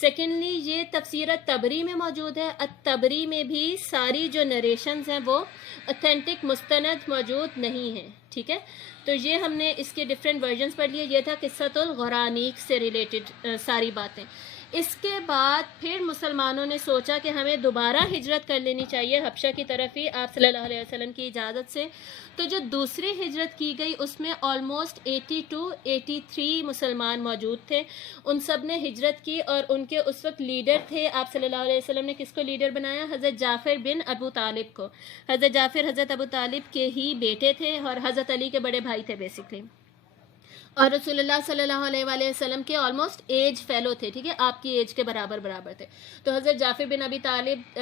سیکنڈلی یہ تفسیر الطبری میں موجود ہے. الطبری میں بھی ساری جو نریشنز ہیں وہ اوتھینٹک مستند موجود نہیں ہیں. ٹھیک ہے، تو یہ ہم نے اس کے ڈفرینٹ ورژنز پڑھ لیے. یہ تھا قصۃ الغرانیق سے ریلیٹڈ ساری باتیں. اس کے بعد پھر مسلمانوں نے سوچا کہ ہمیں دوبارہ ہجرت کر لینی چاہیے حبشہ کی طرف ہی آپ صلی اللہ علیہ وسلم کی اجازت سے. تو جو دوسری ہجرت کی گئی اس میں آلموسٹ 83 مسلمان موجود تھے. ان سب نے ہجرت کی اور ان کے اس وقت لیڈر تھے، آپ صلی اللہ علیہ وسلم نے کس کو لیڈر بنایا؟ حضرت جعفر بن ابو طالب کو. حضرت جعفر حضرت ابو طالب کے ہی بیٹے تھے اور حضرت علی کے بڑے بھائی تھے بیسکلی، اور رسول اللہ صلی اللہ علیہ وآلہ وسلم کے آلموسٹ ایج فیلو تھے. ٹھیک ہے، آپ کی ایج کے برابر تھے. تو حضرت جعفر بن ابی طالب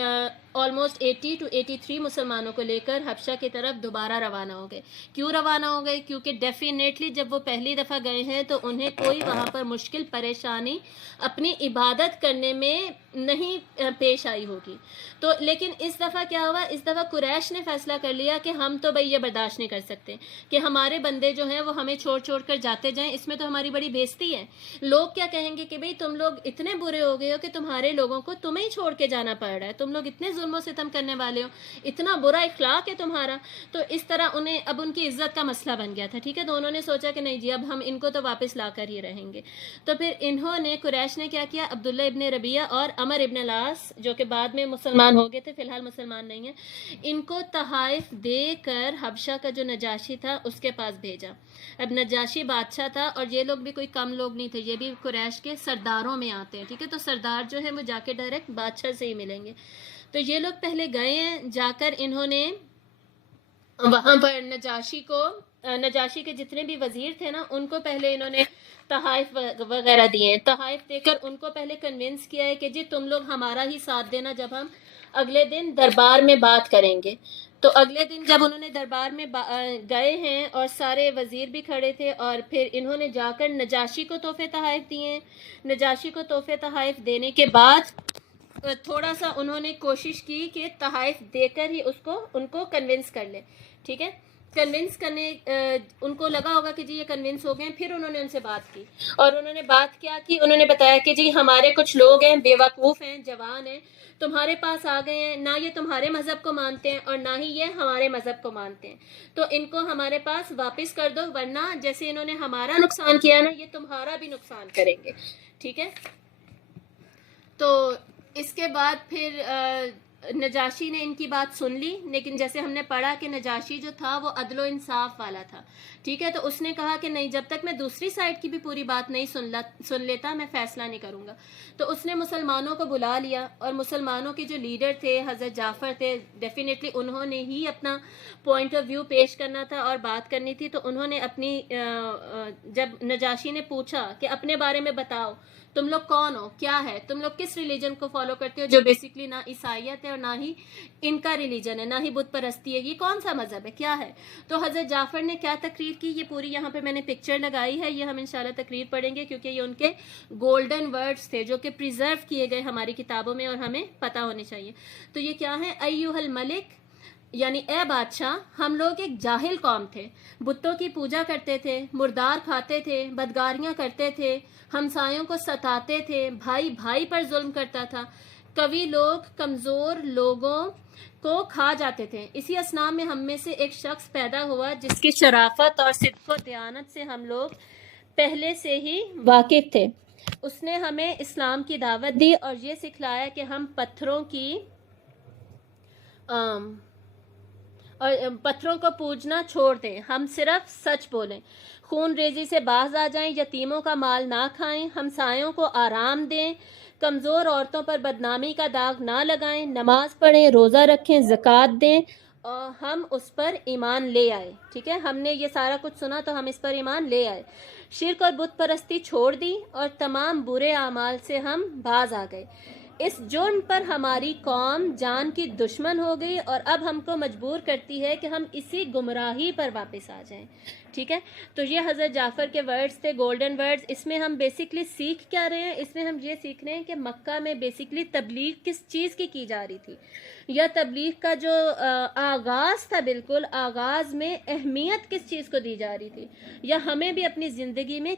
آلموسٹ 80 to 83 مسلمانوں کو لے کر حبشہ کی طرف دوبارہ روانہ ہو گئے. کیوں روانہ ہو گئے؟ کیونکہ ڈیفینیٹلی جب وہ پہلی دفعہ گئے ہیں تو انہیں کوئی وہاں پر مشکل پریشانی اپنی عبادت کرنے میں نہیں پیش آئی ہوگی. تو لیکن اس دفعہ کیا ہوا؟ اس دفعہ قریش نے فیصلہ کر لیا کہ ہم تو بھائی یہ برداشت نہیں کر سکتے کہ ہمارے بندے جو ہیں وہ ہمیں چھوڑ کر جاتے جائیں، اس میں تو ہماری بڑی بےزتی ہے. لوگ کیا کہیں گے کہ بھئی تم لوگ اتنے برے ہو گئے ہو کہ تمہارے لوگوں کو تمہیں ہی چھوڑ کے جانا پڑ رہا ہے، تم لوگ اتنے ظلم و ستم کرنے والے ہو، اتنا برا اخلاق ہے تمہارا. تو اس طرح انہیں اب ان کی عزت کا مسئلہ بن گیا تھا. ٹھیک ہے، تو انہوں نے سوچا کہ نہیں جی اب ہم ان کو تو واپس لا کر ہی رہیں گے. تو پھر انہوں نے قریش نے کیا کیا؟ عبداللہ ابن ربیعہ اور عمر ابن العاص جو کہ بعد میں مسلمان ہو گئے تھے، فی الحال مسلمان نہیں ہیں، ان کو تحائف دے کر حبشہ کا جو نجاشی تھا اس کے پاس بھیجا. اب نجاشی بادشاہ تھا اور یہ لوگ بھی کوئی کم لوگ نہیں تھے، یہ بھی قریش کے سرداروں میں آتے ہیں. ٹھیک ہے، تو سردار جو ہے وہ جا کے ڈائریکٹ بادشاہ سے ہی ملیں گے. تو یہ لوگ پہلے گئے ہیں، جا کر انہوں نے وہاں پر نجاشی کے جتنے بھی وزیر تھے نا ان کو پہلے انہوں نے تحائف وغیرہ دیے ہیں. تحائف دے کر ان کو پہلے کنونس کیا ہے کہ جی تم لوگ ہمارا ہی ساتھ دینا جب ہم اگلے دن دربار میں بات کریں گے. تو اگلے دن جب انہوں نے دربار میں گئے ہیں اور سارے وزیر بھی کھڑے تھے اور پھر انہوں نے جا کر نجاشی کو تحفے تحائف دیے ہیں. نجاشی کو تحفے تحائف دینے کے بعد تھوڑا سا انہوں نے کوشش کی کہ تحائف دے کر ہی ان کو کنونس کر لے. ٹھیک ہے، کنونس کرنے ان کو لگا ہوگا کہ جی یہ کنونس ہو گئے. پھر انہوں نے ان سے بات کی اور انہوں نے بات کیا کہ انہوں نے بتایا کہ جی ہمارے کچھ لوگ ہیں بے وقوف ہیں، جوان ہیں، تمہارے پاس آ گئے ہیں، نہ یہ تمہارے مذہب کو مانتے ہیں اور نہ ہی یہ ہمارے مذہب کو مانتے ہیں، تو ان کو ہمارے پاس واپس کر دو ورنہ جیسے انہوں نے ہمارا نقصان کیا نا یہ تمہارا بھی نقصان کریں گے. ٹھیک ہے، تو اس کے بعد پھر نجاشی نے ان کی بات سن لی، لیکن جیسے ہم نے پڑھا کہ نجاشی جو تھا وہ عدل و انصاف والا تھا، ٹھیک ہے، تو اس نے کہا کہ نہیں، جب تک میں دوسری سائڈ کی بھی پوری بات نہیں سن لیتا میں فیصلہ نہیں کروں گا۔ تو اس نے مسلمانوں کو بلا لیا، اور مسلمانوں کے جو لیڈر تھے حضرت جعفر تھے، ڈیفینیٹلی انہوں نے ہی اپنا پوائنٹ آف ویو پیش کرنا تھا اور بات کرنی تھی۔ تو انہوں نے اپنی جب نجاشی نے پوچھا کہ اپنے بارے میں بتاؤ، تم لوگ کون ہو، کیا ہے، تم لوگ کس ریلیجن کو فالو کرتے ہو، جو بیسیکلی نہ عیسائیت ہے اور نہ ہی ان کا ریلیجن ہے، نہ ہی بت پرستی ہے، یہ کون سا مذہب ہے، کیا ہے۔ تو حضرت جعفر نے کیا تقریر کی، یہ پوری یہاں پہ میں نے پکچر لگائی ہے، یہ ہم انشاءاللہ تقریر پڑھیں گے، کیونکہ یہ ان کے گولڈن ورڈز تھے جو کہ پریزرو کیے گئے ہماری کتابوں میں اور ہمیں پتہ ہونے چاہیے۔ تو یہ کیا ہے، ایھا الملک، یعنی اے بادشاہ، ہم لوگ ایک جاہل قوم تھے، بتوں کی پوجا کرتے تھے، مردار کھاتے تھے، بدگاریاں کرتے تھے، ہمسایوں کو ستاتے تھے، بھائی بھائی پر ظلم کرتا تھا، قوی لوگ کمزور لوگوں کو کھا جاتے تھے۔ اسی اسنا میں ہم میں سے ایک شخص پیدا ہوا جس کی شرافت اور صدق و دیانت سے ہم لوگ پہلے سے ہی واقف تھے۔ اس نے ہمیں اسلام کی دعوت دی اور یہ سکھلایا کہ ہم پتھروں کو پوجنا چھوڑ دیں، ہم صرف سچ بولیں، خون ریزی سے باز آ جائیں، یتیموں کا مال نہ کھائیں، ہمسایوں کو آرام دیں، کمزور عورتوں پر بدنامی کا داغ نہ لگائیں، نماز پڑھیں، روزہ رکھیں، زکوٰۃ دیں، اور ہم اس پر ایمان لے آئے۔ ٹھیک ہے، ہم نے یہ سارا کچھ سنا تو ہم اس پر ایمان لے آئے، شرک اور بت پرستی چھوڑ دی اور تمام برے اعمال سے ہم باز آ گئے۔ اس جرم پر ہماری قوم جان کی دشمن ہو گئی اور اب ہم کو مجبور کرتی ہے کہ ہم اسی گمراہی پر واپس آ جائیں۔ ٹھیک ہے، تو یہ حضرت جعفر کے ورڈز تھے، گولڈن ورڈز۔ اس میں ہم بیسکلی سیکھ کیا رہے ہیں، اس میں ہم یہ سیکھ رہے ہیں کہ مکہ میں بیسکلی تبلیغ کس چیز کی جا رہی تھی، یا تبلیغ کا جو آغاز تھا، بالکل آغاز میں اہمیت کس چیز کو دی جا رہی تھی، یا ہمیں بھی اپنی زندگی میں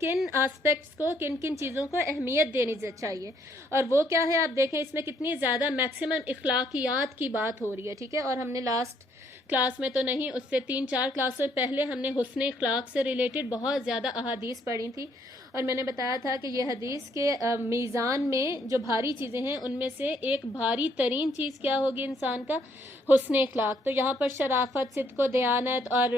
کن آسپیکٹس کو، کن چیزوں کو اہمیت دینی چاہیے، اور وہ کیا ہے۔ آپ دیکھیں اس میں کتنی زیادہ میکسیمم اخلاقیات کی بات ہو رہی ہے، ٹھیک ہے، اور ہم نے لاسٹ کلاس میں تو نہیں، اس سے 3-4 کلاسوں پہلے ہم نے حسن اخلاق سے ریلیٹڈ بہت زیادہ احادیث پڑھی تھی، اور میں نے بتایا تھا کہ یہ حدیث کے میزان میں جو بھاری چیزیں ہیں ان میں سے ایک بھاری ترین چیز کیا ہوگی انسان کا، حسن اخلاق۔ تو یہاں پر شرافت، صدق و دیانت اور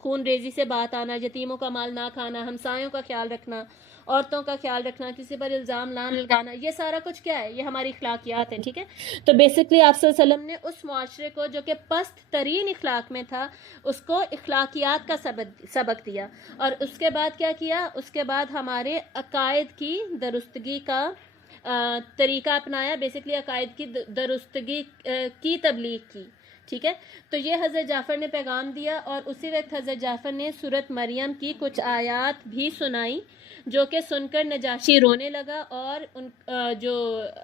خون ریزی سے بات آنا، یتیموں کا مال نہ کھانا، ہمسایوں کا خیال رکھنا، عورتوں کا خیال رکھنا، کسی پر الزام نہ لگانا، یہ سارا کچھ کیا ہے، یہ ہماری اخلاقیات ہیں۔ ٹھیک ہے، تو بیسکلی آپ صلی اللہ علیہ وسلم نے اس معاشرے کو جو کہ پست ترین اخلاق میں تھا، اس کو اخلاقیات کا سبق دیا، اور اس کے بعد کیا کیا، اس کے بعد ہمارے عقائد کی درستگی کا طریقہ اپنایا، بیسکلی عقائد کی درستگی کی تبلیغ کی۔ ٹھیک ہے، تو یہ حضرت جعفر نے پیغام دیا، اور اسی وقت حضرت جعفر نے سورۃ مریم کی کچھ آیات بھی سنائی، جو کہ سن کر نجاشی رونے لگا، اور ان جو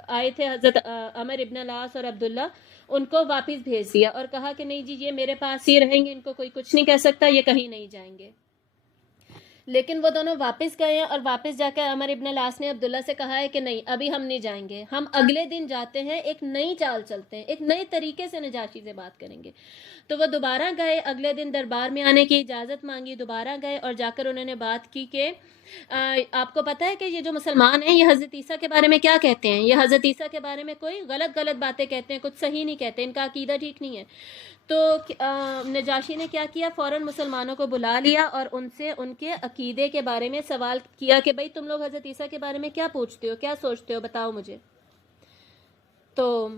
آئے تھے حضرت عمر ابن العاص اور عبداللہ، ان کو واپس بھیج دیا اور کہا کہ نہیں جی، یہ میرے پاس ہی رہیں گے، ان کو کوئی کچھ نہیں کہہ سکتا، یہ کہیں نہیں جائیں گے۔ لیکن وہ دونوں واپس گئے ہیں، اور واپس جا کے عمر ابن العاص نے عبداللہ سے کہا ہے کہ نہیں، ابھی ہم نہیں جائیں گے، ہم اگلے دن جاتے ہیں، ایک نئی چال چلتے ہیں، ایک نئے طریقے سے نجاشی سے بات کریں گے۔ تو وہ دوبارہ گئے، اگلے دن دربار میں آنے کی اجازت مانگی، دوبارہ گئے اور جا کر انہوں نے بات کی کہ آپ کو پتہ ہے کہ یہ جو مسلمان ہیں یہ حضرت عیسیٰ کے بارے میں کیا کہتے ہیں، یہ حضرت عیسیٰ کے بارے میں کوئی غلط باتیں کہتے ہیں، کچھ صحیح نہیں کہتے، ان کا عقیدہ ٹھیک نہیں ہے۔ تو نجاشی نے کیا کیا، فوراً مسلمانوں کو بلا لیا اور ان سے ان کے عقیدے کے بارے میں سوال کیا کہ بھئی تم لوگ حضرت عیسیٰ کے بارے میں کیا پوچھتے ہو، کیا سوچتے ہو، بتاؤ مجھے۔ تو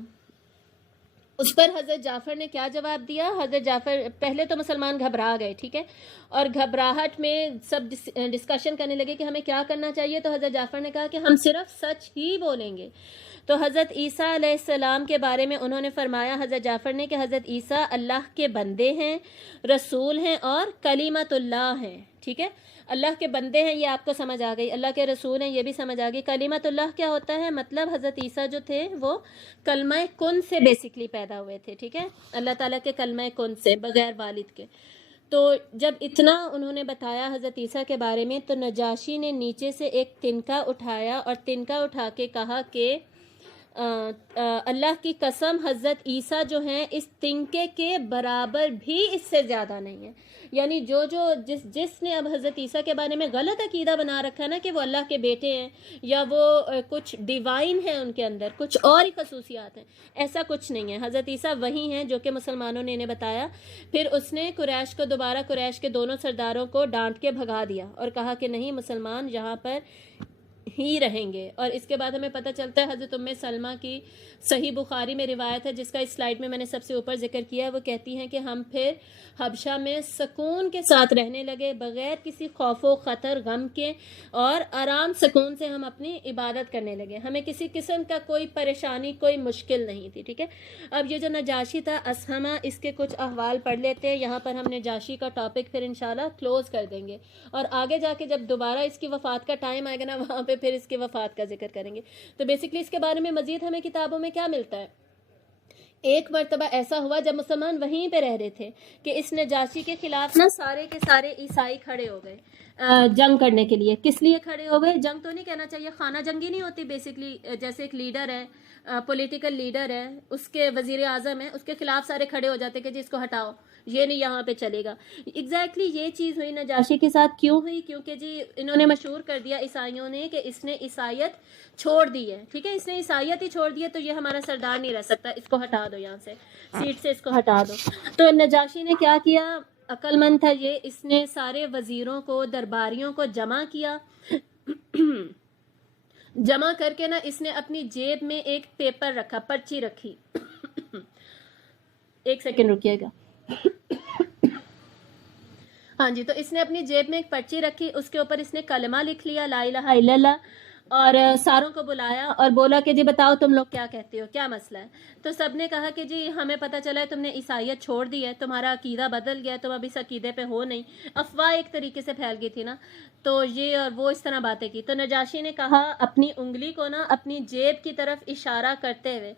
اس پر حضرت جعفر نے کیا جواب دیا، حضرت جعفر پہلے تو مسلمان گھبرا گئے، ٹھیک ہے، اور گھبراہٹ میں سب ڈسکشن کرنے لگے کہ ہمیں کیا کرنا چاہیے۔ تو حضرت جعفر نے کہا کہ ہم صرف سچ ہی بولیں گے۔ تو حضرت عیسیٰ علیہ السلام کے بارے میں انہوں نے فرمایا، حضرت جعفر نے، کہ حضرت عیسیٰ اللہ کے بندے ہیں، رسول ہیں اور کلیمت اللہ ہیں۔ ٹھیک ہے، اللہ کے بندے ہیں، یہ آپ کو سمجھ آ گئی، اللہ کے رسول ہیں، یہ بھی سمجھ آ گئی۔ کلیمت اللہ کیا ہوتا ہے، مطلب حضرت عیسیٰ جو تھے وہ کلمہ کن سے بیسکلی پیدا ہوئے تھے، ٹھیک ہے، اللہ تعالیٰ کے کلمہ کن سے، بغیر والد کے۔ تو جب اتنا انہوں نے بتایا حضرت عیسیٰ کے بارے میں، تو نجاشی نے نیچے سے ایک تنکا اٹھایا اور تنکا اٹھا کے کہا کہ اللہ کی قسم حضرت عیسیٰ جو ہیں اس تنکے کے برابر بھی اس سے زیادہ نہیں ہے. یعنی جس نے اب حضرت عیسیٰ کے بارے میں غلط عقیدہ بنا رکھا ہے نا کہ وہ اللہ کے بیٹے ہیں یا وہ کچھ ڈیوائن ہیں ان کے اندر کچھ اور ہی خصوصیات ہیں، ایسا کچھ نہیں ہے. حضرت عیسیٰ وہی ہیں جو کہ مسلمانوں نے انہیں بتایا. پھر اس نے قریش کے دونوں سرداروں کو ڈانٹ کے بھگا دیا اور کہا کہ نہیں، مسلمان یہاں پر ہی رہیں گے. اور اس کے بعد ہمیں پتہ چلتا ہے حضرت سلمہ کی صحیح بخاری میں روایت ہے جس کا اس سلائیڈ میں میں نے سب سے اوپر ذکر کیا ہے. وہ کہتی ہیں کہ ہم پھر حبشہ میں سکون کے ساتھ رہنے لگے، بغیر کسی خوف و خطر غم کے، اور آرام سکون سے ہم اپنی عبادت کرنے لگے. ہمیں کسی قسم کا کوئی پریشانی، کوئی مشکل نہیں تھی. ٹھیک ہے، اب یہ جو نجاشی تھا اسہمہ، اس کے کچھ احوال پڑھ لیتے ہیں. یہاں پر ہم نجاشی کا ٹاپک پھر انشاءاللہ کلوز کر دیں گے، اور آگے جا کے جب دوبارہ اس کی وفات کا ٹائم آئے گا نا، وہاں پہ پھر اس کی وفات کا ذکر کریں گے. تو بیسکلی اس کے بارے میں مزید ہمیں کتابوں میں کیا ملتا ہے؟ ایک مرتبہ ایسا ہوا جب مسلمان وہیں پہ رہ رہے تھے کہ اس نجاشی کے خلاف نا سارے کے سارے عیسائی کھڑے ہو گئے جنگ کرنے کے لیے. کس لیے کھڑے ہو گئے؟ جنگ تو نہیں کہنا چاہیے، خانہ جنگی نہیں ہوتی بیسکلی. جیسے ایک لیڈر ہے، پولیٹیکل لیڈر ہے، اس کے وزیر اعظم ہے، اس کے خلاف سارے کھڑے ہو جاتے کہ جی اس کو ہٹاؤ، یہ نہیں یہاں پہ چلے گا. ایگزیکٹلی یہ چیز ہوئی نجاشی کے ساتھ. کیوں ہوئی؟ کیونکہ جی انہوں نے مشہور کر دیا عیسائیوں نے کہ اس نے عیسائیت چھوڑ دی ہے. ٹھیک ہے، اس نے عیسائیت ہی چھوڑ دی ہے تو یہ ہمارا سردار نہیں رہ سکتا، اس کو ہٹا دو یہاں سے، سیٹ سے اس کو ہٹا دو. تو نجاشی نے کیا کیا؟ عقل مند تھا یہ، اس نے سارے وزیروں کو، درباریوں کو جمع کیا. جمع کر کے نا اس نے اپنی جیب میں ایک پیپر رکھا، پرچی رکھی. ایک سیکنڈ رکیے گا. ہاں جی، تو اس نے اپنی جیب میں ایک پرچی رکھی، اس کے اوپر اس نے کلمہ لکھ لیا، لا الہ الا اللہ، اور ساروں کو بلایا اور بولا کہ جی بتاؤ تم لوگ کیا کہتے ہو، کیا مسئلہ ہے. تو سب نے کہا کہ جی ہمیں پتہ چلا ہے تم نے عیسائیت چھوڑ دی ہے، تمہارا عقیدہ بدل گیا ہے، تم اب اس عقیدے پہ ہو نہیں. افواہ ایک طریقے سے پھیل گئی تھی نا، تو یہ اور وہ اس طرح باتیں کی. تو نجاشی نے کہا اپنی انگلی کو نا اپنی جیب کی طرف اشارہ کرتے ہوئے،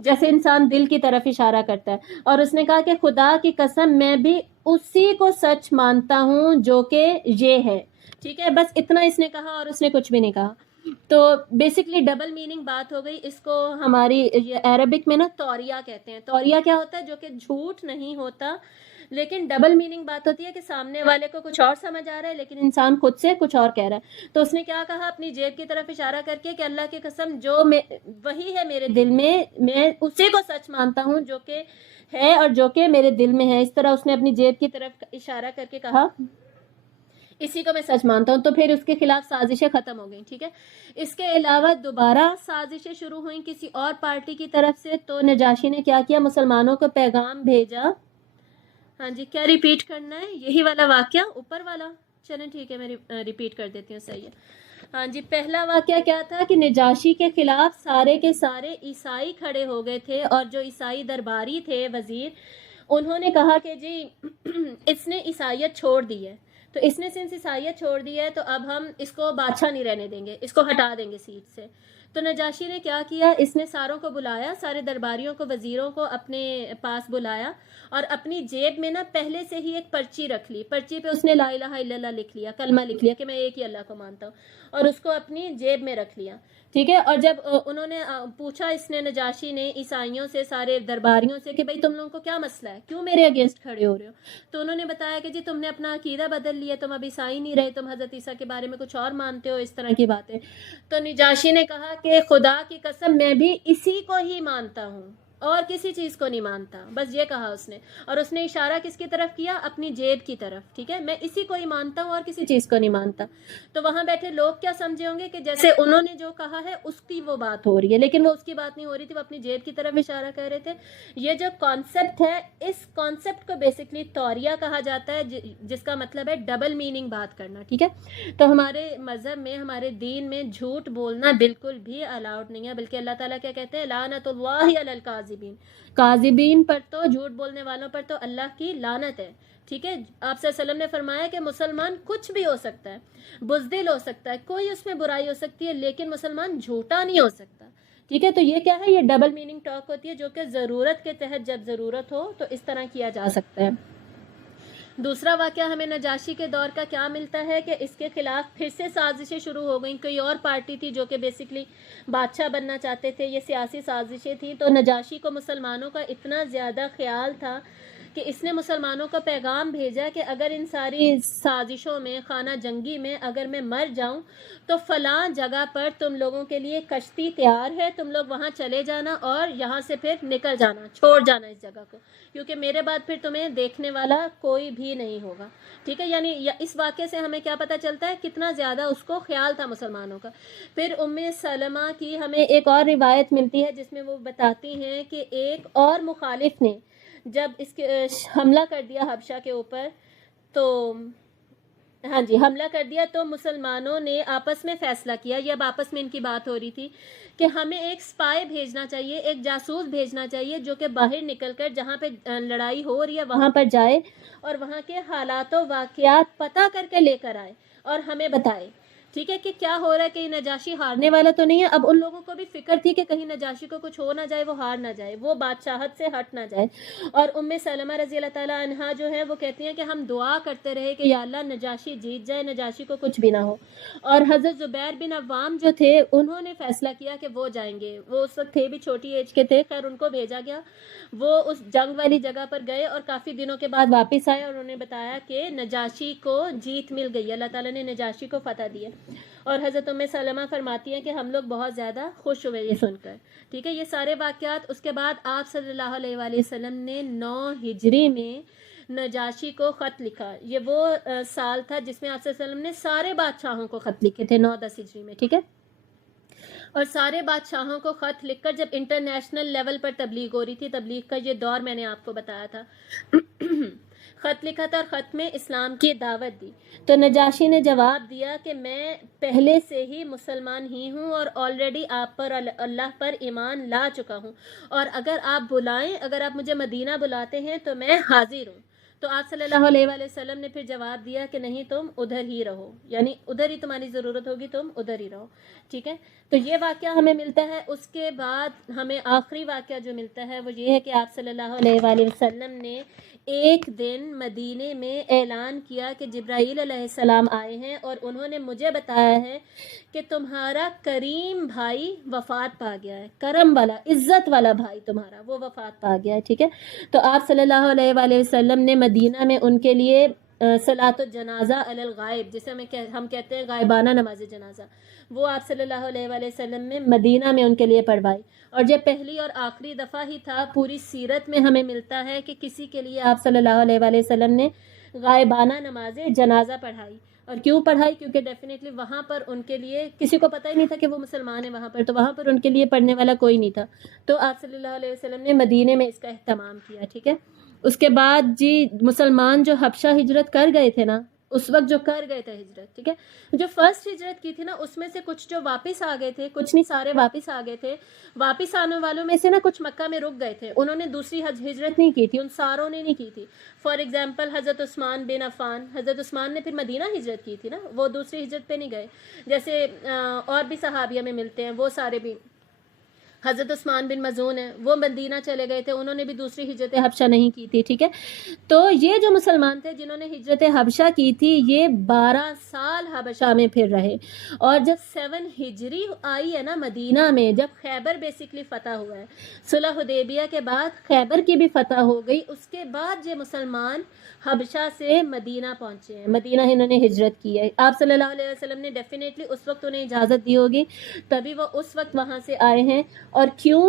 جیسے انسان دل کی طرف اشارہ کرتا ہے، اور اس نے کہا کہ خدا کی قسم میں بھی اسی کو سچ مانتا ہوں جو کہ یہ ہے. ٹھیک ہے، بس اتنا اس نے کہا اور اس نے کچھ بھی نہیں کہا. تو بیسکلی ڈبل میننگ بات ہو گئی. اس کو ہماری عربک میں نا توریہ کہتے ہیں. توریہ کیا ہوتا ہے؟ جو کہ جھوٹ نہیں ہوتا لیکن ڈبل میننگ بات ہوتی ہے کہ سامنے والے کو کچھ اور سمجھ آ رہا ہے لیکن انسان خود سے کچھ اور کہہ رہا ہے. تو اس نے کیا کہا اپنی جیب کی طرف اشارہ کر کے کہ اللہ کی قسم جو وہی ہے میرے دل میں اسی کو سچ مانتا ہوں جو کہ ہے اور جو کہ میرے دل میں ہے. اس طرح اس نے اپنی جیب کی طرف اشارہ کر کے کہا اسی کو میں سچ مانتا ہوں. تو پھر اس کے خلاف سازشیں ختم ہو گئیں. ٹھیک ہے، اس کے علاوہ دوبارہ سازشیں شروع ہوئیں کسی اور پارٹی کی طرف سے. تو نجاشی نے کیا کیا؟ مسلمانوں کو پیغام بھیجا. ہاں جی، کیا ریپیٹ کرنا ہے؟ یہی والا واقعہ اوپر والا؟ چلیں ٹھیک ہے، میں ریپیٹ کر دیتی ہوں. صحیح ہے. ہاں جی، پہلا واقعہ کیا تھا کہ نجاشی کے خلاف سارے کے سارے عیسائی کھڑے ہو گئے تھے، اور جو عیسائی درباری تھے، وزیر، انہوں نے کہا کہ جی اس نے عیسائیت چھوڑ دی ہے. تو اس نے سنس عیسائیت چھوڑ دی ہے تو اب ہم اس کو بادشاہ نہیں رہنے دیں گے، اس کو ہٹا دیں گے سیٹ سے. تو نجاشی نے کیا کیا؟ اس نے ساروں کو بلایا، سارے درباریوں کو، وزیروں کو اپنے پاس بلایا، اور اپنی جیب میں نا پہلے سے ہی ایک پرچی رکھ لی. پرچی پہ اس نے لا الہ الا اللہ لکھ لیا، کلمہ لکھ لیا کہ میں ایک ہی اللہ کو مانتا ہوں، اور اس کو اپنی جیب میں رکھ لیا. ٹھیک ہے، اور جب انہوں نے پوچھا، اس نے نجاشی نے عیسائیوں سے، سارے درباریوں سے کہ بھئی تم لوگوں کو کیا مسئلہ ہے، کیوں میرے اگینسٹ کھڑے ہو رہے ہو؟ تو انہوں نے بتایا کہ جی تم نے اپنا عقیدہ بدل لیا، تم اب عیسائی نہیں رہے، تم حضرت عیسیٰ کے بارے میں کچھ اور مانتے ہو، اس طرح کی باتیں. تو نجاشی نے کہا کہ خدا کی قسم میں بھی اسی کو ہی مانتا ہوں اور کسی چیز کو نہیں مانتا. بس یہ کہا اس نے، اور اس نے اشارہ کس کی طرف کیا؟ اپنی جیب کی طرف. ٹھیک ہے، میں اسی کو ہی مانتا ہوں اور کسی چیز کو نہیں مانتا. تو وہاں بیٹھے لوگ کیا سمجھے ہوں گے کہ جیسے انہوں نے جو کہا ہے اس کی وہ بات ہو رہی ہے، لیکن وہ اس کی بات نہیں ہو رہی تھی، وہ اپنی جیب کی طرف اشارہ کر رہے تھے. یہ جو کانسیپٹ ہے، اس کانسیپٹ کو بیسکلی توریہ کہا جاتا ہے، جس کا مطلب ہے ڈبل میننگ بات کرنا. ٹھیک ہے، تو ہمارے مذہب میں، ہمارے دین میں جھوٹ بولنا بالکل بھی الاؤڈ نہیں ہے، بلکہ اللہ تعالیٰ کیا کہتے ہیں؟ لعنت اللہ علی الکاذبین. کاذبین پر تو، جھوٹ بولنے والوں پر تو اللہ کی لعنت ہے. ٹھیک ہے، آپ صلی اللہ علیہ وسلم نے فرمایا کہ مسلمان کچھ بھی ہو سکتا ہے، بزدل ہو سکتا ہے، کوئی اس میں برائی ہو سکتی ہے، لیکن مسلمان جھوٹا نہیں ہو سکتا. ٹھیک ہے، تو یہ کیا ہے؟ یہ ڈبل میننگ ٹاک ہوتی ہے، جو کہ ضرورت کے تحت جب ضرورت ہو تو اس طرح کیا جا سکتا ہے. دوسرا واقعہ ہمیں نجاشی کے دور کا کیا ملتا ہے کہ اس کے خلاف پھر سے سازشیں شروع ہو گئیں. کوئی اور پارٹی تھی جو کہ بیسکلی بادشاہ بننا چاہتے تھے. یہ سیاسی سازشیں تھیں. تو نجاشی کو مسلمانوں کا اتنا زیادہ خیال تھا کہ اس نے مسلمانوں کا پیغام بھیجا کہ اگر ان ساری سازشوں میں، خانہ جنگی میں اگر میں مر جاؤں تو فلاں جگہ پر تم لوگوں کے لیے کشتی تیار ہے، تم لوگ وہاں چلے جانا اور یہاں سے پھر نکل جانا، چھوڑ جانا اس جگہ کو، کیونکہ میرے بعد پھر تمہیں دیکھنے والا کوئی بھی نہیں ہوگا. ٹھیک ہے، یعنی اس واقعے سے ہمیں کیا پتہ چلتا ہے کتنا زیادہ اس کو خیال تھا مسلمانوں کا. پھر ام سلمہ کی ہمیں ایک اور روایت ملتی ہے جس میں وہ بتاتی ہیں کہ ایک اور مخالف نے جب اس کے حملہ کر دیا حبشہ کے اوپر، تو ہاں جی حملہ کر دیا، تو مسلمانوں نے آپس میں فیصلہ کیا، یہ اب آپس میں ان کی بات ہو رہی تھی کہ ہمیں ایک سپائی بھیجنا چاہیے، ایک جاسوس بھیجنا چاہیے جو کہ باہر نکل کر جہاں پہ لڑائی ہو رہی ہے وہاں پر جائے اور وہاں کے حالات و واقعات پتہ کر کے لے کر آئے اور ہمیں بتائے. ٹھیک ہے کہ کیا ہو رہا ہے کہ نجاشی ہارنے والا تو نہیں ہے. اب ان لوگوں کو بھی فکر تھی کہ کہیں نجاشی کو کچھ ہو نہ جائے، وہ ہار نہ جائے، وہ بادشاہت سے ہٹ نہ جائے. اور ام سلمہ رضی اللہ تعالیٰ عنہا جو ہے وہ کہتی ہیں کہ ہم دعا کرتے رہے کہ یا اللہ نجاشی جیت جائے، نجاشی کو کچھ بھی نہ ہو. اور حضرت زبیر بن عوام جو تھے انہوں نے فیصلہ کیا کہ وہ جائیں گے. وہ اس وقت تھے بھی چھوٹی ایج کے تھے، خیر ان کو بھیجا گیا. وہ اس جنگ والی جگہ پر گئے اور کافی دنوں کے بعد واپس آئے اور انہوں نے بتایا کہ نجاشی کو جیت مل گئی، اللہ تعالیٰ نے نجاشی کو فتح دی ہے. اور حضرت ام سلمہ فرماتی ہیں کہ ہم لوگ بہت زیادہ خوش ہوئے یہ سن کر. ٹھیک ہے، یہ سارے واقعات. اس کے بعد آپ صلی اللہ علیہ وآلہ وسلم نے 9 ہجری میں نجاشی کو خط لکھا. یہ وہ سال تھا جس میں آپ صلی اللہ علیہ وسلم نے سارے بادشاہوں کو خط لکھے تھے، 9-10 ہجری میں. ٹھیک ہے، اور سارے بادشاہوں کو خط لکھ کر جب انٹرنیشنل لیول پر تبلیغ ہو رہی تھی، تبلیغ کا یہ دور میں نے آپ کو بتایا تھا، خط لکھا تھا اور خط میں اسلام کی دعوت دی. تو نجاشی نے جواب دیا کہ میں پہلے سے ہی مسلمان ہی ہوں اور آلریڈی آپ پر اللہ پر ایمان لا چکا ہوں، اور اگر آپ بلائیں، اگر آپ مجھے مدینہ بلاتے ہیں تو میں حاضر ہوں. تو آپ صلی اللہ علیہ وآلہ وسلم نے پھر جواب دیا کہ نہیں، تم ادھر ہی رہو، یعنی ادھر ہی تمہاری ضرورت ہوگی، تم ادھر ہی رہو. ٹھیک ہے، تو یہ واقعہ ہمیں ملتا ہے. اس کے بعد ہمیں آخری واقعہ جو ملتا ہے وہ یہ ہے کہ آپ صلی اللہ علیہ وآلہ وسلم نے ایک دن مدینے میں اعلان کیا کہ جبرائیل علیہ السلام آئے ہیں اور انہوں نے مجھے بتایا ہے کہ تمہارا کریم بھائی وفات پا گیا ہے، کرم والا، عزت والا بھائی تمہارا وہ وفات پا گیا ہے. ٹھیک ہے، تو آپ صلی اللہ علیہ وآلہ وسلم نے مدینہ میں ان کے لیے صلاۃ الجنازہ علی الغائب، جسے ہم کہتے ہیں غائبانہ نماز جنازہ، وہ آپ صلی اللہ علیہ وآلہ وسلم نے مدینہ میں ان کے لیے پڑھوائی. اور یہ پہلی اور آخری دفعہ ہی تھا پوری سیرت میں ہمیں ملتا ہے کہ کسی کے لیے آپ صلی اللہ علیہ وآلہ وسلم نے غائبانہ نماز جنازہ پڑھائی. اور کیوں پڑھائی؟ کیونکہ ڈیفینیٹلی وہاں پر ان کے لیے کسی کو پتہ ہی نہیں تھا کہ وہ مسلمان ہیں وہاں پر، تو وہاں پر ان کے لیے پڑھنے والا کوئی نہیں تھا. تو آپ صلی اللہ علیہ وسلم نے مدینے میں اس کا اہتمام کیا. ٹھیک ہے، اس کے بعد جی مسلمان جو حبشہ ہجرت کر گئے تھے نا، اس وقت جو کر گئے تھے ہجرت، ٹھیک ہے، جو فرسٹ ہجرت کی تھی نا، اس میں سے کچھ جو واپس آ گئے تھے، کچھ نہیں سارے واپس آ گئے تھے. واپس آنے والوں میں سے نا کچھ مکہ میں رک گئے تھے، انہوں نے دوسری ہجرت نہیں کی تھی، ان ساروں نے نہیں کی تھی. فار ایگزامپل حضرت عثمان بن عفان، حضرت عثمان نے پھر مدینہ ہجرت کی تھی نا، وہ دوسری ہجرت پہ نہیں گئے. جیسے اور بھی صحابیہ میں ملتے ہیں، وہ سارے بھی، حضرت عثمان بن مظعون ہیں، وہ مدینہ چلے گئے تھے، انہوں نے بھی دوسری ہجرت حبشہ نہیں کی تھی. ٹھیک ہے، تو یہ جو مسلمان تھے جنہوں نے ہجرت حبشہ کی تھی، یہ 12 سال حبشہ میں پھر رہے. اور جب 7 ہجری آئی ہے نا مدینہ میں، جب خیبر بیسکلی فتح ہوا ہے، صلح حدیبیہ کے بعد خیبر کی بھی فتح ہو گئی، اس کے بعد یہ مسلمان حبشہ سے مدینہ پہنچے ہیں، مدینہ انہوں نے ہجرت کی ہے. آپ صلی اللہ علیہ وسلم نے ڈیفینیٹلی اس وقت انہیں اجازت دی ہوگی، تبھی وہ اس وقت وہاں سے آئے ہیں. اور کیوں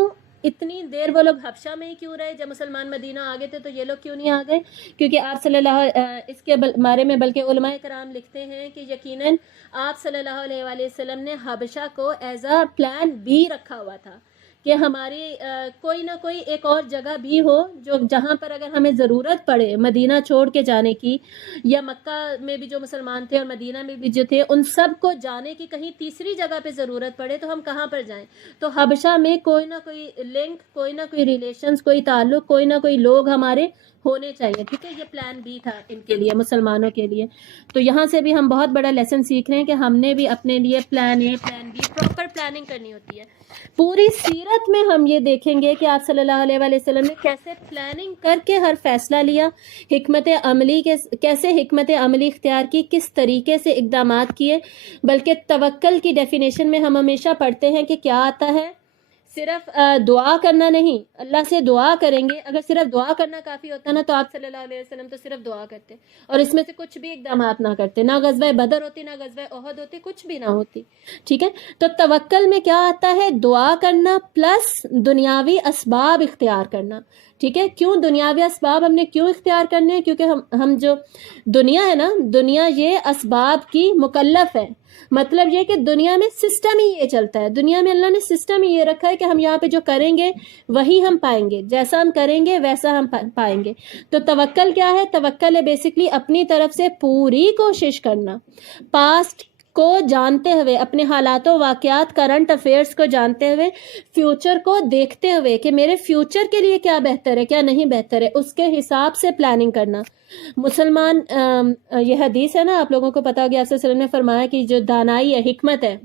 اتنی دیر وہ لوگ حبشہ میں ہی کیوں رہے؟ جب مسلمان مدینہ آ گئے تھے تو یہ لوگ کیوں نہیں آ گئے؟ کیونکہ آپ صلی اللہ اس کے بارے میں بلکہ علماء کرام لکھتے ہیں کہ یقیناً آپ صلی اللہ علیہ وآلہ وسلم نے حبشہ کو ایز اے پلان بی رکھا ہوا تھا کہ ہماری کوئی نہ کوئی ایک اور جگہ بھی ہو جو جہاں پر اگر ہمیں ضرورت پڑے مدینہ چھوڑ کے جانے کی، یا مکہ میں بھی جو مسلمان تھے اور مدینہ میں بھی جو تھے ان سب کو جانے کی کہیں تیسری جگہ پہ ضرورت پڑے تو ہم کہاں پر جائیں؟ تو حبشہ میں کوئی نہ کوئی لنک، کوئی نہ کوئی ریلیشنز، کوئی تعلق، کوئی نہ کوئی لوگ ہمارے ہونے چاہیے. ٹھیک ہے، یہ پلان بی تھا ان کے لیے، مسلمانوں کے لیے. تو یہاں سے بھی ہم بہت بڑا لیسن سیکھ رہے ہیں کہ ہم نے بھی اپنے لیے plan a, plan be, proper planning کرنی ہوتی ہے. پوری سیرت سیرت میں ہم یہ دیکھیں گے کہ آپ صلی اللہ علیہ وآلہ وسلم نے کیسے پلاننگ کر کے ہر فیصلہ لیا، کیسے حکمت عملی اختیار کی، کس طریقے سے اقدامات کیے۔ بلکہ توکل کی ڈیفینیشن میں ہم ہمیشہ پڑھتے ہیں کہ کیا آتا ہے، صرف دعا کرنا نہیں، اللہ سے دعا کریں گے۔ اگر صرف دعا کرنا کافی ہوتا نا تو آپ صلی اللہ علیہ وسلم تو صرف دعا کرتے اور اس میں سے کچھ بھی اقدامات نہ کرتے، نہ غزوہ بدر ہوتی، نہ غزوہ احد ہوتی، کچھ بھی نہ ہوتی، ٹھیک ہے۔ تو توکل میں کیا آتا ہے؟ دعا کرنا پلس دنیاوی اسباب اختیار کرنا، ٹھیک ہے۔ کیوں دنیاوی اسباب ہم نے کیوں اختیار کرنے ہیں؟ کیونکہ ہم جو دنیا ہے نا، دنیا یہ اسباب کی مکلف ہے۔ مطلب یہ کہ دنیا میں سسٹم ہی یہ چلتا ہے، دنیا میں اللہ نے سسٹم ہی یہ رکھا ہے کہ ہم یہاں پہ جو کریں گے وہی ہم پائیں گے، جیسا ہم کریں گے ویسا ہم پائیں گے۔ تو توکل کیا ہے؟ توکل ہے بیسکلی اپنی طرف سے پوری کوشش کرنا، پاسٹ کو جانتے ہوئے، اپنے حالات و واقعات، کرنٹ افیئرس کو جانتے ہوئے، فیوچر کو دیکھتے ہوئے کہ میرے فیوچر کے لیے کیا بہتر ہے، کیا نہیں بہتر ہے، اس کے حساب سے پلاننگ کرنا۔ مسلمان یہ حدیث ہے نا، آپ لوگوں کو پتا ہو گیا، آپ صلی اللہ علیہ وسلم نے فرمایا کہ جو دانائی ہے، حکمت ہے،